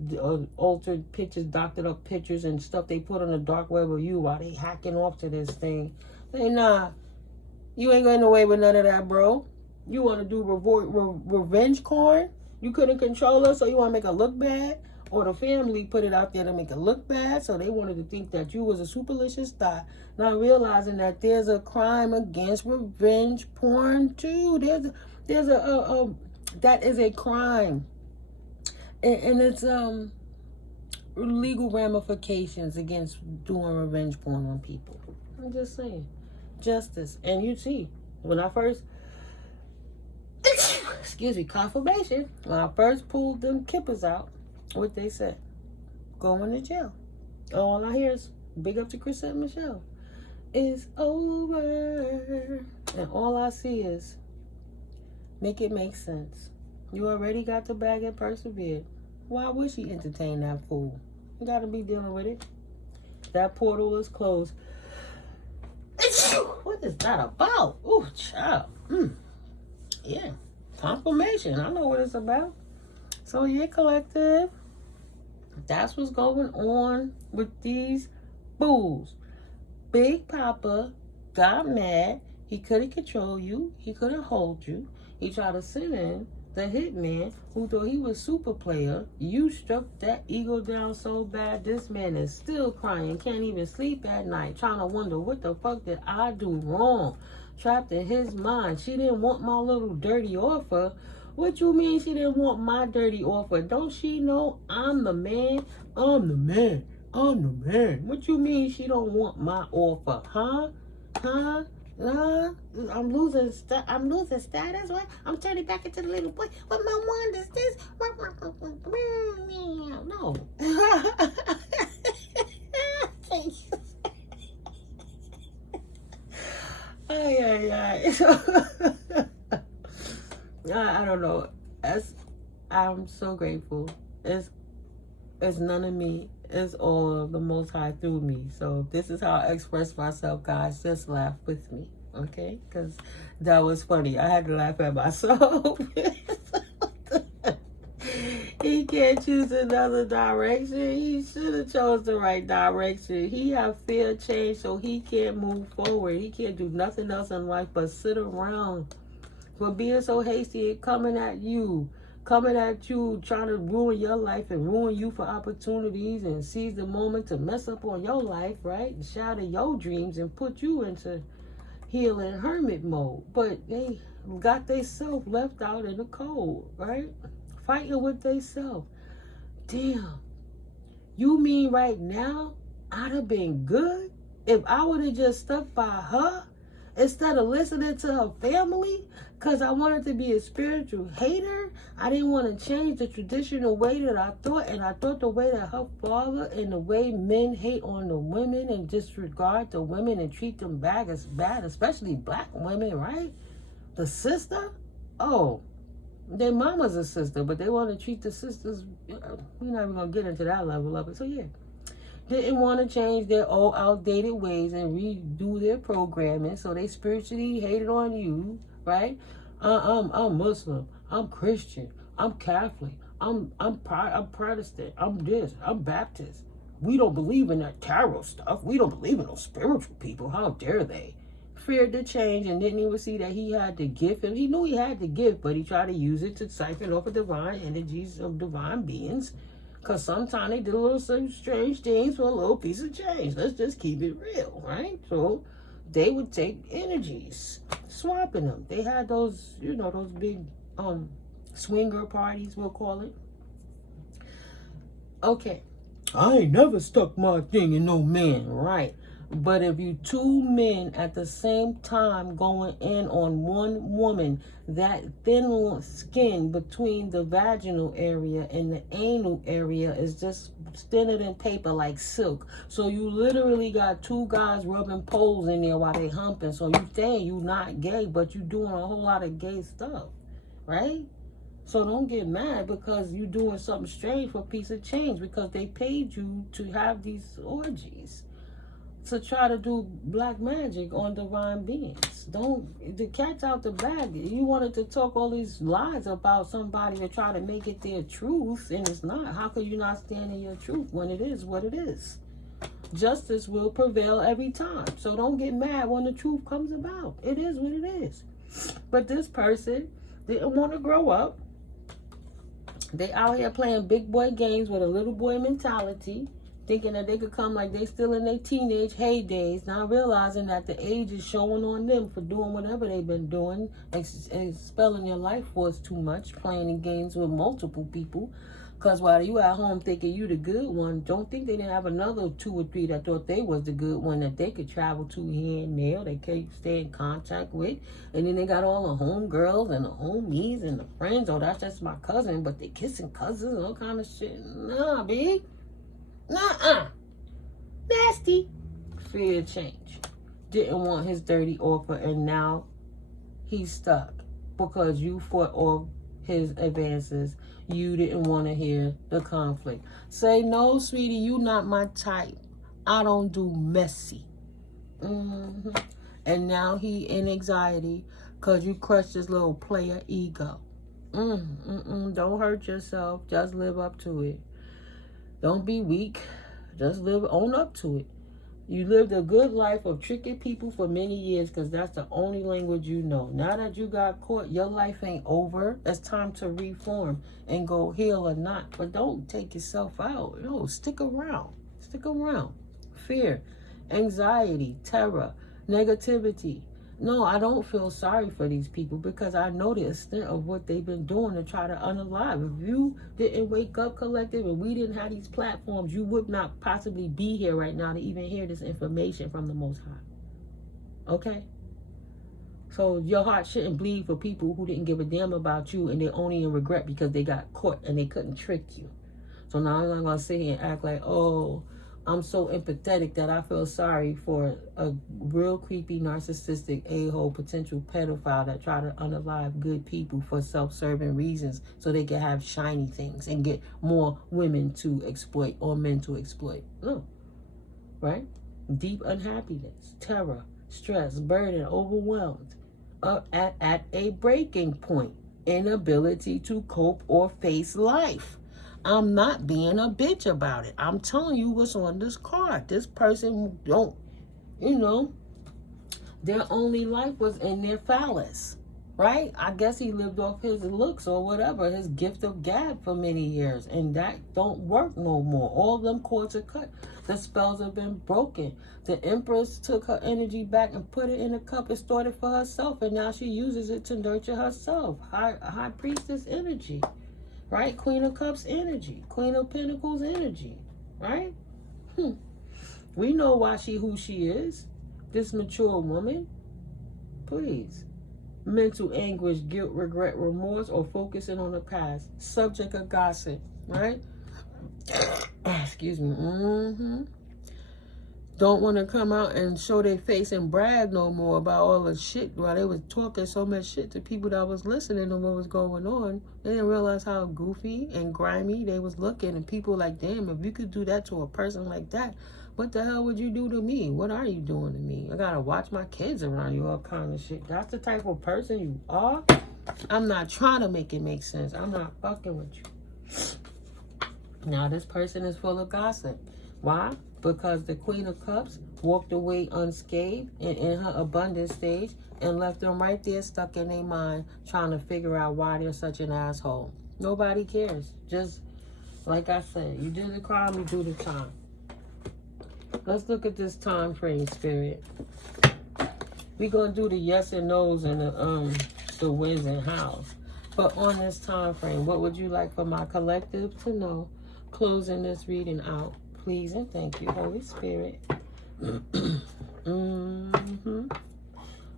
altered pictures, doctored up pictures and stuff they put on the dark web of you while they hacking off to this thing. Say, nah, you ain't going away with none of that, bro. You want to do revenge porn? You couldn't control her, so you want to make her look bad? Or the family put it out there to make it look bad, so they wanted to think that you was a superlicious thought, not realizing that there's a crime against revenge porn too. There's a that is a crime, and it's legal ramifications against doing revenge porn on people. I'm just saying, justice. And you see, when I first excuse me, confirmation, when I first pulled them kippers out, what they said, going to jail. All I hear is big up to Chris and Michelle. It's over. And all I see is make it make sense. You already got the bag and persevered. Why would she entertain that fool? You gotta be dealing with it. That portal is closed. What is that about? Ooh, child. Yeah. Confirmation. I know what it's about. So yeah, collective. That's what's going on with these fools. Big Papa got mad. He couldn't control you. He couldn't hold you. He tried to send in the hitman who thought he was super player. You struck that ego down so bad, this man is still crying. Can't even sleep at night. Trying to wonder what the fuck did I do wrong. Trapped in his mind. She didn't want my little dirty offer. What you mean she didn't want my dirty offer? Don't she know I'm the man? I'm the man. I'm the man. What you mean she don't want my offer? Huh? Huh? I'm losing status. What? I'm turning back into the little boy. What my wand is this? No. I don't know. I'm so grateful. It's none of me. It's all of the Most High through me. So this is how I express myself, guys. Just laugh with me, okay? Because that was funny. I had to laugh at myself. He can't choose another direction. He should have chose the right direction. He have fear of change, so he can't move forward. He can't do nothing else in life but sit around. For being so hasty and coming at you, trying to ruin your life and ruin you for opportunities and seize the moment to mess up on your life, right? And shatter your dreams and put you into healing hermit mode. But they got themselves left out in the cold, right? Fighting with themselves. Damn. You mean right now I'd have been good if I would have just stuck by her instead of listening to her family? Because I wanted to be a spiritual hater. I didn't want to change the traditional way that I thought. And I thought the way that her father and the way men hate on the women and disregard the women and treat them bad, especially black women, right? The sister? Oh, their mama's a sister, but they want to treat the sisters. We're not even going to get into that level of it. So yeah. Didn't want to change their old outdated ways and redo their programming. So they spiritually hated on you. Right? I'm Muslim. I'm Christian. I'm Catholic. I'm Protestant. I'm this. I'm Baptist. We don't believe in that tarot stuff. We don't believe in those spiritual people. How dare they? Feared to change and didn't even see that he had the gift. And he knew he had the gift, but he tried to use it to siphon off of divine energies of divine beings. Because sometimes they did a little some strange things for a little piece of change. Let's just keep it real, right? So they would take energies, swapping them. They had those, those big swinger parties, we'll call it. Okay. I ain't never stuck my thing in no man, right? But if you two men at the same time going in on one woman, that thin skin between the vaginal area and the anal area is just thinner than paper, like silk. So you literally got two guys rubbing poles in there while they humping. So you saying you not gay, but you doing a whole lot of gay stuff, right? So don't get mad because you doing something strange for a piece of change because they paid you to have these orgies. to try to do black magic on divine beings. Don't, the cat's out the bag. You wanted to talk all these lies about somebody to try to make it their truth, and it's not. How could you not stand in your truth when it is what it is? Justice will prevail every time. So don't get mad when the truth comes about. It is what it is. But this person didn't want to grow up. They out here playing big boy games with a little boy mentality, thinking that they could come like they still in their teenage heydays, not realizing that the age is showing on them for doing whatever they've been doing, expelling their life force too much, playing in games with multiple people. Because while you at home thinking you the good one, don't think they didn't have another 2 or 3 that thought they was the good one that they could travel to here and there, they could stay in contact with. And then they got all the homegirls and the homies and the friends. Oh, that's just my cousin, but they kissing cousins and all kind of shit. Nah, B. Nuh-uh. Nasty. Fear change. Didn't want his dirty offer, and now he's stuck because you fought off his advances. You didn't want to hear the conflict. Say, no, sweetie, you not my type. I don't do messy. And now he in anxiety because you crushed his little player ego. Don't hurt yourself. Just live up to it. Don't be weak. Just own up to it. You lived a good life of tricking people for many years because that's the only language you know. Now that you got caught, your life ain't over. It's time to reform and go heal or not. But don't take yourself out. No, stick around. Stick around. Fear, anxiety, terror, negativity. No, I don't feel sorry for these people because I know the extent of what they've been doing to try to unalive. If you didn't wake up, collective, and we didn't have these platforms, you would not possibly be here right now to even hear this information from the Most High. Okay? So your heart shouldn't bleed for people who didn't give a damn about you and they're only in regret because they got caught and they couldn't trick you. So now I'm not going to sit here and act like, oh, I'm so empathetic that I feel sorry for a real creepy, narcissistic, a-hole, potential pedophile that try to unalive good people for self-serving reasons so they can have shiny things and get more women to exploit or men to exploit. No. Right? Deep unhappiness, terror, stress, burden, overwhelmed, at a breaking point, inability to cope or face life. I'm not being a bitch about it. I'm telling you what's on this card. This person don't, their only life was in their phallus, right? I guess he lived off his looks or whatever, his gift of gab for many years, and that don't work no more. All them cords are cut. The spells have been broken. The Empress took her energy back and put it in a cup and stored it for herself, and now she uses it to nurture herself. High Priestess energy. Right? Queen of Cups energy. Queen of Pentacles energy. Right? We know why who she is. This mature woman. Please. Mental anguish, guilt, regret, remorse, or focusing on the past. Subject of gossip. Right? Excuse me. Don't want to come out and show their face and brag no more about all the shit while they was talking so much shit to people that was listening to what was going on. They didn't realize how goofy and grimy they was looking, and people like, damn, if you could do that to a person like that, what the hell would you do to me? What are you doing to me? I gotta watch my kids around you, all kind of shit. That's the type of person you are. I'm not trying to make it make sense. I'm not fucking with you. Now this person is full of gossip. Why? Because the Queen of Cups walked away unscathed and in her abundance stage and left them right there stuck in their mind trying to figure out why they're such an asshole. Nobody cares. Just like I said, you do the crime, you do the time. Let's look at this time frame, Spirit. We're going to do the yes and no's and the wins and hows. But on this time frame, what would you like for my collective to know? Closing this reading out. Please and thank you, Holy Spirit.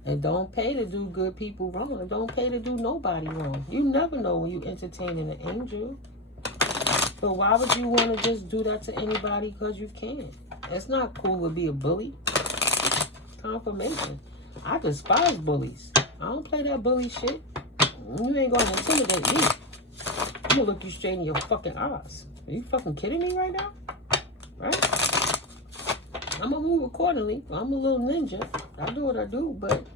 And don't pay to do good people wrong. Don't pay to do nobody wrong. You never know when you entertaining an angel. But why would you want to just do that to anybody because you can? It's not cool to be a bully. Confirmation. I despise bullies. I don't play that bully shit. You ain't going to intimidate me. I'm going to look you straight in your fucking eyes. Are you fucking kidding me right now? Right? I'm going to move accordingly. I'm a little ninja. I do what I do, but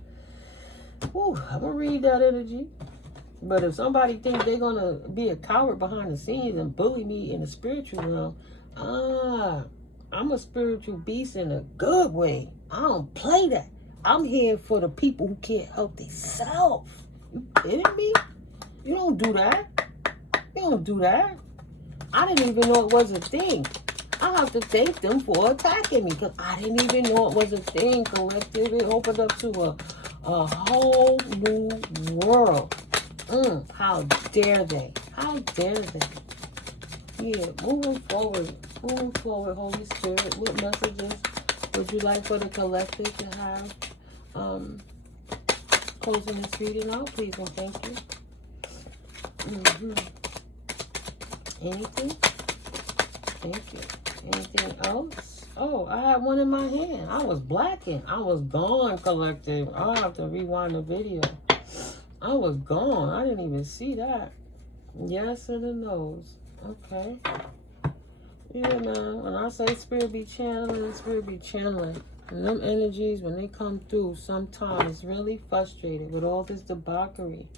whew, I'm going to read that energy. But if somebody thinks they're going to be a coward behind the scenes and bully me in the spiritual realm, I'm a spiritual beast in a good way. I don't play that. I'm here for the people who can't help themselves. You kidding me? You don't do that. You don't do that. I didn't even know it was a thing. I have to thank them for attacking me because I didn't even know it was a thing, collective. It opened up to a whole new world. How dare they? How dare they? Yeah, moving forward, Holy Spirit, what messages would you like for the collective to have? Closing this reading out, please and thank you. Anything? Thank you. Anything else? Oh, I had one in my hand. I was blacking. I was gone, collective. I'll have to rewind the video. I was gone. I didn't even see that. Yes and a nose. Okay. Yeah, man. When I say spirit be channeling, spirit be channeling. And them energies, when they come through, sometimes it's really frustrated with all this debauchery.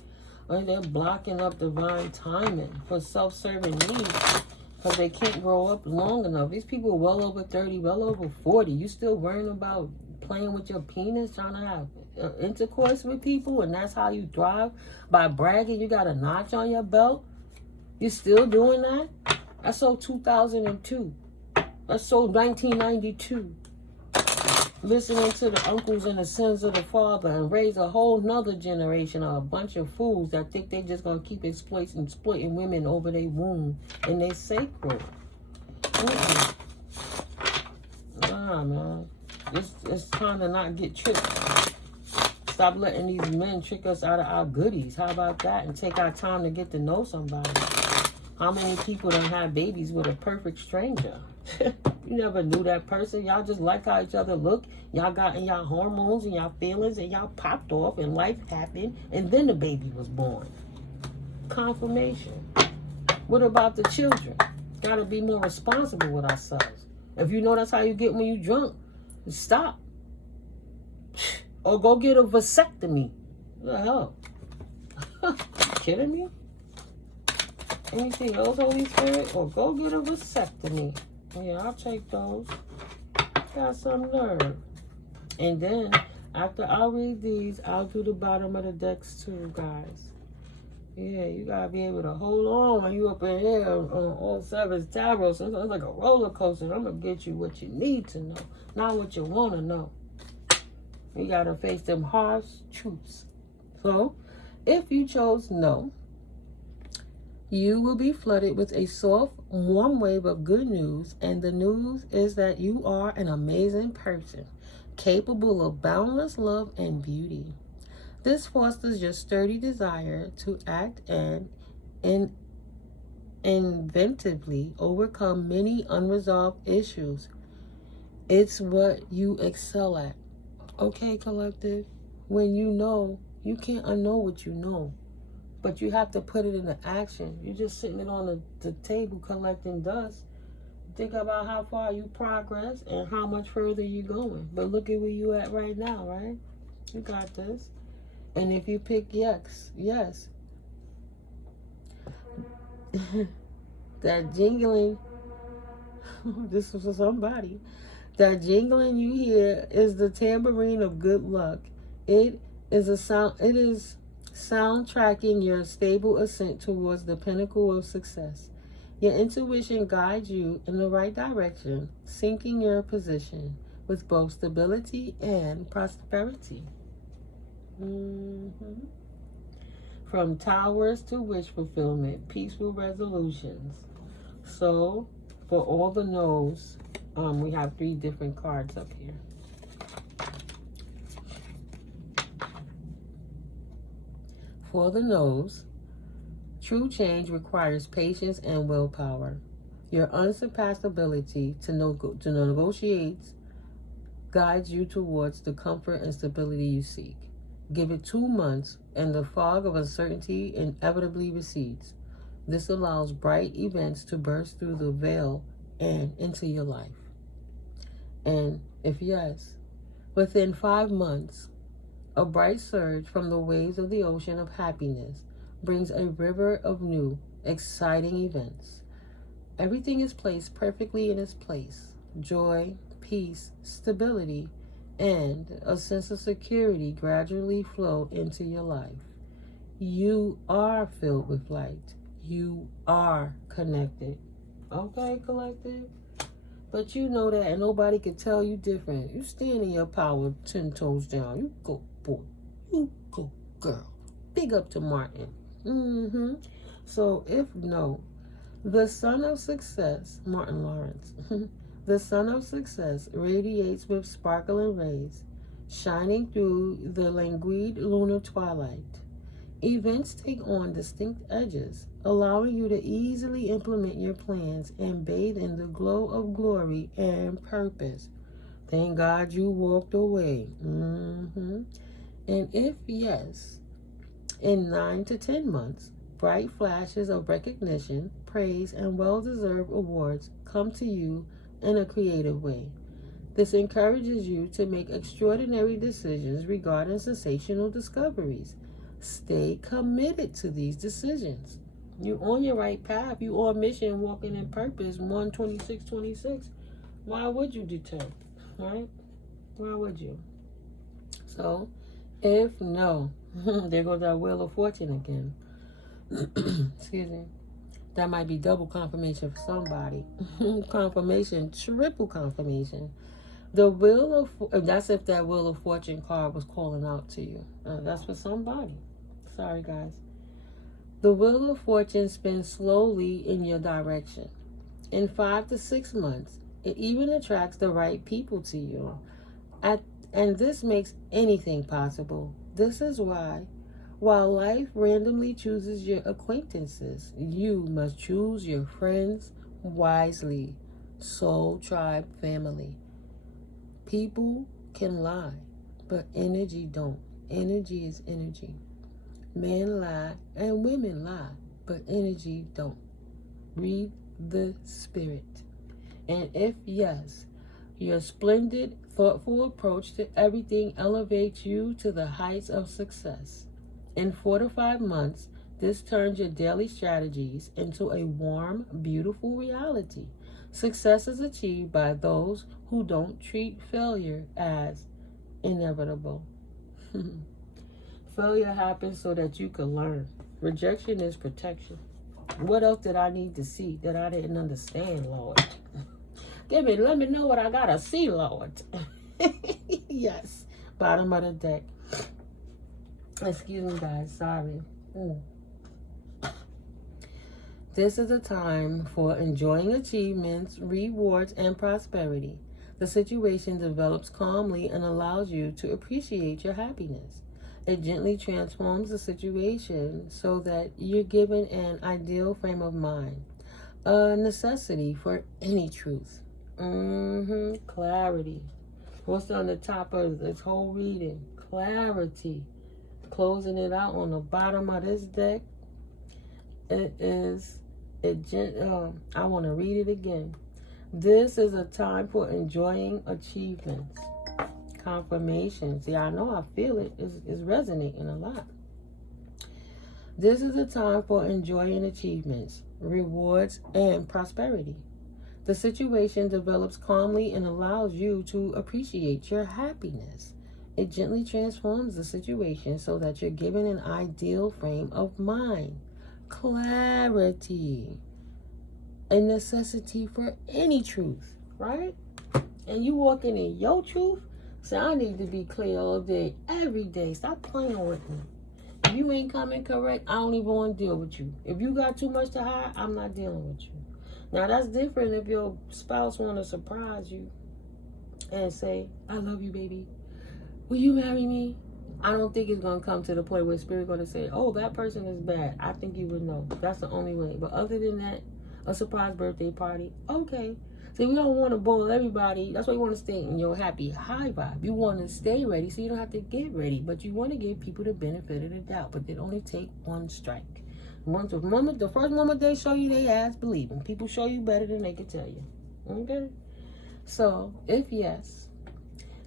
Or they're blocking up divine timing for self-serving needs because they can't grow up long enough. These people are well over 30, well over 40. You still worrying about playing with your penis, trying to have intercourse with people, and that's how you thrive? By bragging you got a notch on your belt? You still doing that? That's so 2002. That's so 1992. Listening to the uncles and the sons of the father and raise a whole nother generation of a bunch of fools that think they just gonna keep exploiting women over their womb and they sacred. Nah, man. It's time to not get tricked. Stop letting these men trick us out of our goodies. How about that? And take our time to get to know somebody. How many people done had babies with a perfect stranger? You never knew that person. Y'all just like how each other look. Y'all got in y'all hormones and y'all feelings and y'all popped off and life happened and then the baby was born. Confirmation. What about the children? Gotta be more responsible with ourselves. If you know that's how you get when you drunk, stop. Or go get a vasectomy. What the hell? You kidding me? Anything else, Holy Spirit? Or go get a vasectomy. Yeah, I'll take those. Got some nerve. And then, after I read these, I'll do the bottom of the decks too, guys. Yeah, you gotta be able to hold on when you up in here on all sevens tarot. Sometimes it's like a roller coaster. I'm gonna get you what you need to know, not what you wanna know. You gotta face them harsh truths. So, if you chose no, you will be flooded with a soft, warm wave of good news, and the news is that you are an amazing person, capable of boundless love and beauty. This fosters your sturdy desire to act and inventively overcome many unresolved issues. It's what you excel at. Okay, collective? When you know, you can't unknow what you know. But you have to put it into action. You're just sitting it on the table collecting dust. Think about how far you progress and how much further you're going. But look at where you at right now, right? You got this. And if you pick yes. That jingling, this is for somebody. That jingling you hear is the tambourine of good luck. It is soundtracking your stable ascent towards the pinnacle of success. Your intuition guides you in the right direction, sinking your position with both stability and prosperity. From towers to wish fulfillment, peaceful resolutions. So, for all the no's, we have 3 different cards up here. For the no's, true change requires patience and willpower. Your unsurpassed ability to negotiate guides you towards the comfort and stability you seek. Give it 2 months, and the fog of uncertainty inevitably recedes. This allows bright events to burst through the veil and into your life. And If yes, within 5 months, a bright surge from the waves of the ocean of happiness brings a river of new, exciting events. Everything is placed perfectly in its place. Joy, peace, stability, and a sense of security gradually flow into your life. You are filled with light. You are connected. Okay, collective? But you know that, and nobody can tell you different. You stand in your power 10 toes down. You go, boy. You go, girl. Big up to Martin. So, if no, the sun of success, Martin Lawrence, the sun of success radiates with sparkling rays, shining through the languid lunar twilight. Events take on distinct edges, allowing you to easily implement your plans and bathe in the glow of glory and purpose. Thank God you walked away. And if yes, in 9 to 10 months, bright flashes of recognition, praise, and well-deserved awards come to you in a creative way. This encourages you to make extraordinary decisions regarding sensational discoveries. Stay committed to these decisions. You're on your right path. You're on mission, walking in purpose. 12626. Why would you deter? Right? Why would you? So, if no, there goes that Wheel of Fortune again. Excuse me. That might be double confirmation for somebody. Confirmation, triple confirmation. The Wheel of, that's if that Wheel of Fortune card was calling out to you. That's for somebody. Sorry, guys. The Wheel of Fortune spins slowly in your direction. In 5 to 6 months, it even attracts the right people to you. And this makes anything possible. This is why, while life randomly chooses your acquaintances, you must choose your friends wisely. Soul Tribe family. People can lie, but energy don't. Energy is energy. Men lie and women lie, but energy don't. Read the spirit. And if yes, your splendid, thoughtful approach to everything elevates you to the heights of success. In 4 to 5 months, this turns your daily strategies into a warm, beautiful reality. Success is achieved by those who don't treat failure as inevitable. Failure happens so that you can learn. Rejection is protection. What else did I need to see that I didn't understand, Lord? Let me know what I gotta see, Lord. Yes. Bottom of the deck. Excuse me, guys. Sorry. This is a time for enjoying achievements, rewards, and prosperity. The situation develops calmly and allows you to appreciate your happiness. It gently transforms the situation so that you're given an ideal frame of mind, a necessity for any truth. Clarity. What's on the top of this whole reading? Clarity. Closing it out on the bottom of this deck. I want to read it again. This is a time for enjoying achievements. Confirmation. See, I know I feel it. It's resonating a lot. This is a time for enjoying achievements, rewards, and prosperity. The situation develops calmly and allows you to appreciate your happiness. It gently transforms the situation so that you're given an ideal frame of mind. Clarity. A necessity for any truth, right? And you walking in your truth. So I need to be clear all day, every day. Stop playing with me. If you ain't coming correct, I don't even want to deal with you. If you got too much to hide, I'm not dealing with you. Now, that's different if your spouse want to surprise you and say, I love you, baby. Will you marry me? I don't think it's going to come to the point where Spirit going to say, oh, that person is bad. I think you would know. That's the only way. But other than that, a surprise birthday party, okay. See, we don't want to boil everybody. That's why you want to stay in your happy high vibe. You want to stay ready so you don't have to get ready. But you want to give people the benefit of the doubt. But it only take one strike. The first moment they show you they ass, believe them. People show you better than they can tell you. Okay? So, if yes,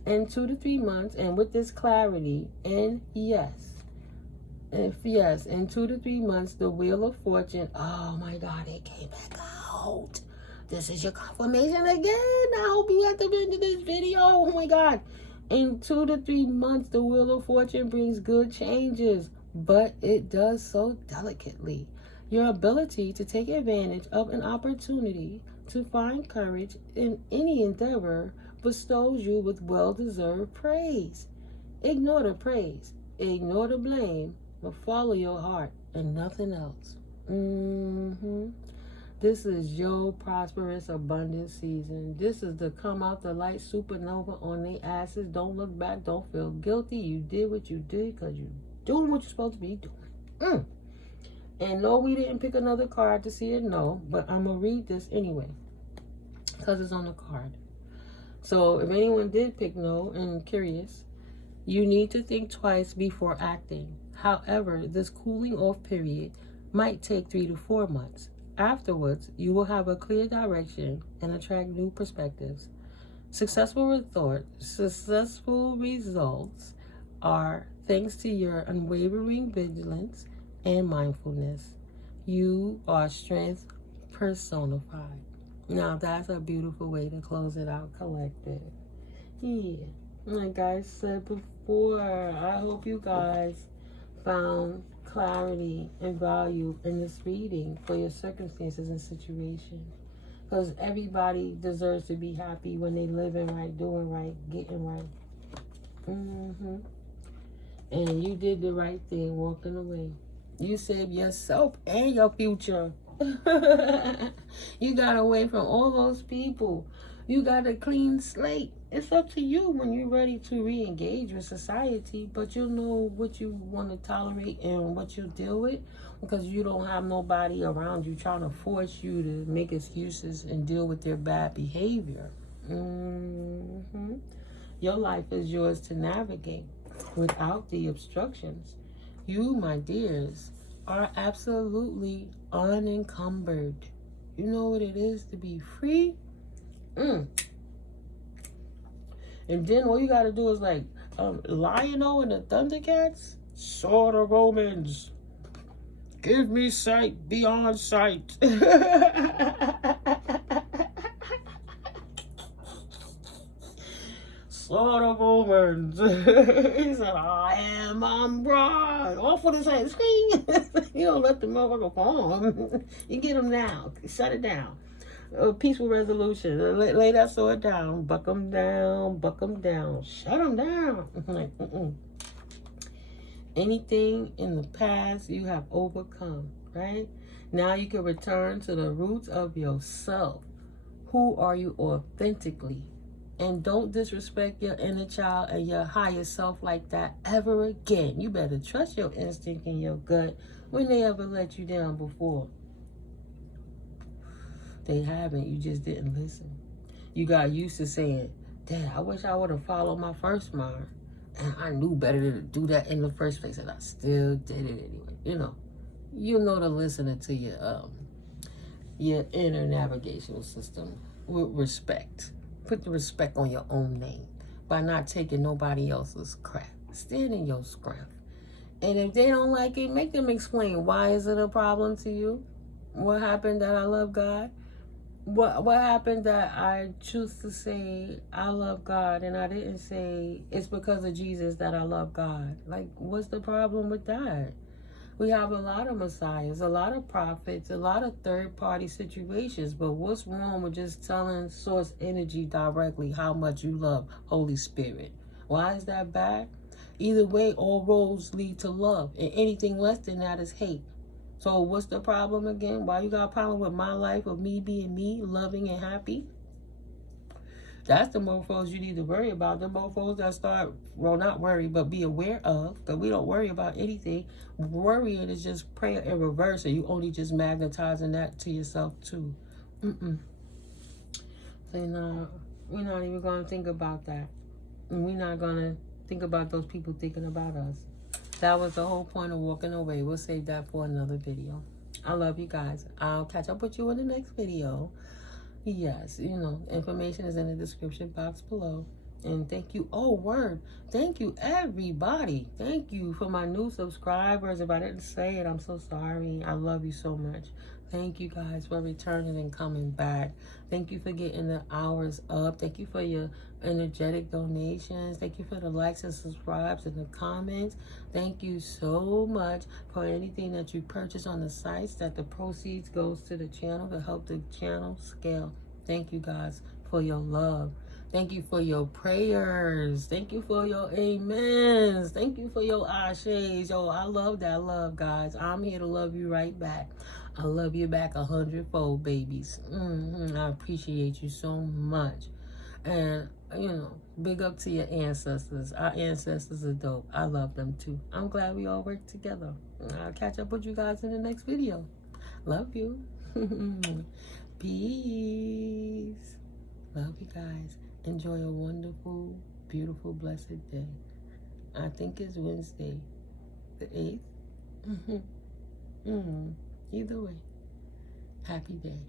in 2 to 3 months, and with this clarity, and yes, if yes, in 2 to 3 months, the Wheel of Fortune, oh my God, it came back out. This is your confirmation again. I hope you got the end of this video. Oh my God. In 2 to 3 months, the Wheel of Fortune brings good changes, but it does so delicately. Your ability to take advantage of an opportunity to find courage in any endeavor bestows you with well-deserved praise. Ignore the praise, ignore the blame, but follow your heart and nothing else. This is your prosperous, abundant season. This is the come out the light supernova on their asses. Don't look back. Don't feel guilty. You did what you did because you're doing what you're supposed to be doing. And no, we didn't pick another card to see it, no. But I'm going to read this anyway because it's on the card. So if anyone did pick no and curious, you need to think twice before acting. However, this cooling off period might take 3 to 4 months. Afterwards, you will have a clear direction and attract new perspectives. Successful results are thanks to your unwavering vigilance and mindfulness. You are strength personified. Now, that's a beautiful way to close it out, collective. Yeah, like I said before, I hope you guys found clarity and value in this reading for your circumstances and situation, because everybody deserves to be happy when they living right, doing right, getting right. And you did the right thing walking away. You saved yourself and your future. You got away from all those people. You got a clean slate. It's up to you when you're ready to re-engage with society, but you'll know what you want to tolerate and what you'll deal with, because you don't have nobody around you trying to force you to make excuses and deal with their bad behavior. Your life is yours to navigate without the obstructions. You, my dears, are absolutely unencumbered. You know what it is to be free? And then all you gotta do is like Lion-O and the Thundercats. Sword of Romans, give me sight beyond sight. Sword of Romans. He said, I am Umbra. Off with his head. Scream. You don't let the motherfucker fall. You get him now. Shut it down. A peaceful resolution. Lay that sword down. Buck them down. Buck them down. Shut them down. Like, Anything in the past you have overcome, right? Now you can return to the roots of yourself. Who are you authentically? And don't disrespect your inner child and your higher self like that ever again. You better trust your instinct and your gut when they ever let you down before. They haven't. You just didn't listen. You got used to saying, Dad, I wish I would have followed my first mind. And I knew better to do that in the first place. And I still did it anyway. You know to listen to your inner navigational system with respect. Put the respect on your own name by not taking nobody else's crap. Stand in your strength. And if they don't like it, make them explain, why is it a problem to you? What happened that I love God? What happened that I choose to say I love God and I didn't say it's because of Jesus that I love God? Like, what's the problem with that? We have a lot of messiahs, a lot of prophets, a lot of third-party situations, but what's wrong with just telling source energy directly how much you love Holy Spirit? Why is that bad? Either way, all roads lead to love, and anything less than that is hate. So what's the problem again? Why you got a problem with my life, of me being me, loving and happy? That's the mofos you need to worry about. The mofos that start, well, not worry, but be aware of, because we don't worry about anything. Worrying is just prayer in reverse, and you only just magnetizing that to yourself too. So no, we're not even going to think about that. And we're not going to think about those people thinking about us. That was the whole point of walking away. We'll save that for another video. I love you guys. I'll catch up with you in the next video. Yes, information is in the description box below. And thank you. Oh, word. Thank you, everybody. Thank you for my new subscribers. If I didn't say it, I'm so sorry. I love you so much. Thank you guys for returning and coming back. Thank you for getting the hours up. Thank you for your energetic donations. Thank you for the likes and subscribes and the comments. Thank you so much for anything that you purchase on the sites, that the proceeds goes to the channel to help the channel scale. Thank you guys for your love. Thank you for your prayers. Thank you for your amens. Thank you for your ashes. Yo, I love that love, guys. I'm here to love you right back. I love you back 100-fold, babies. I appreciate you so much. And, you know, big up to your ancestors. Our ancestors are dope. I love them too. I'm glad we all work together. I'll catch up with you guys in the next video. Love you. Peace. Love you guys. Enjoy a wonderful, beautiful, blessed day. I think it's Wednesday, the 8th. Either way, happy day.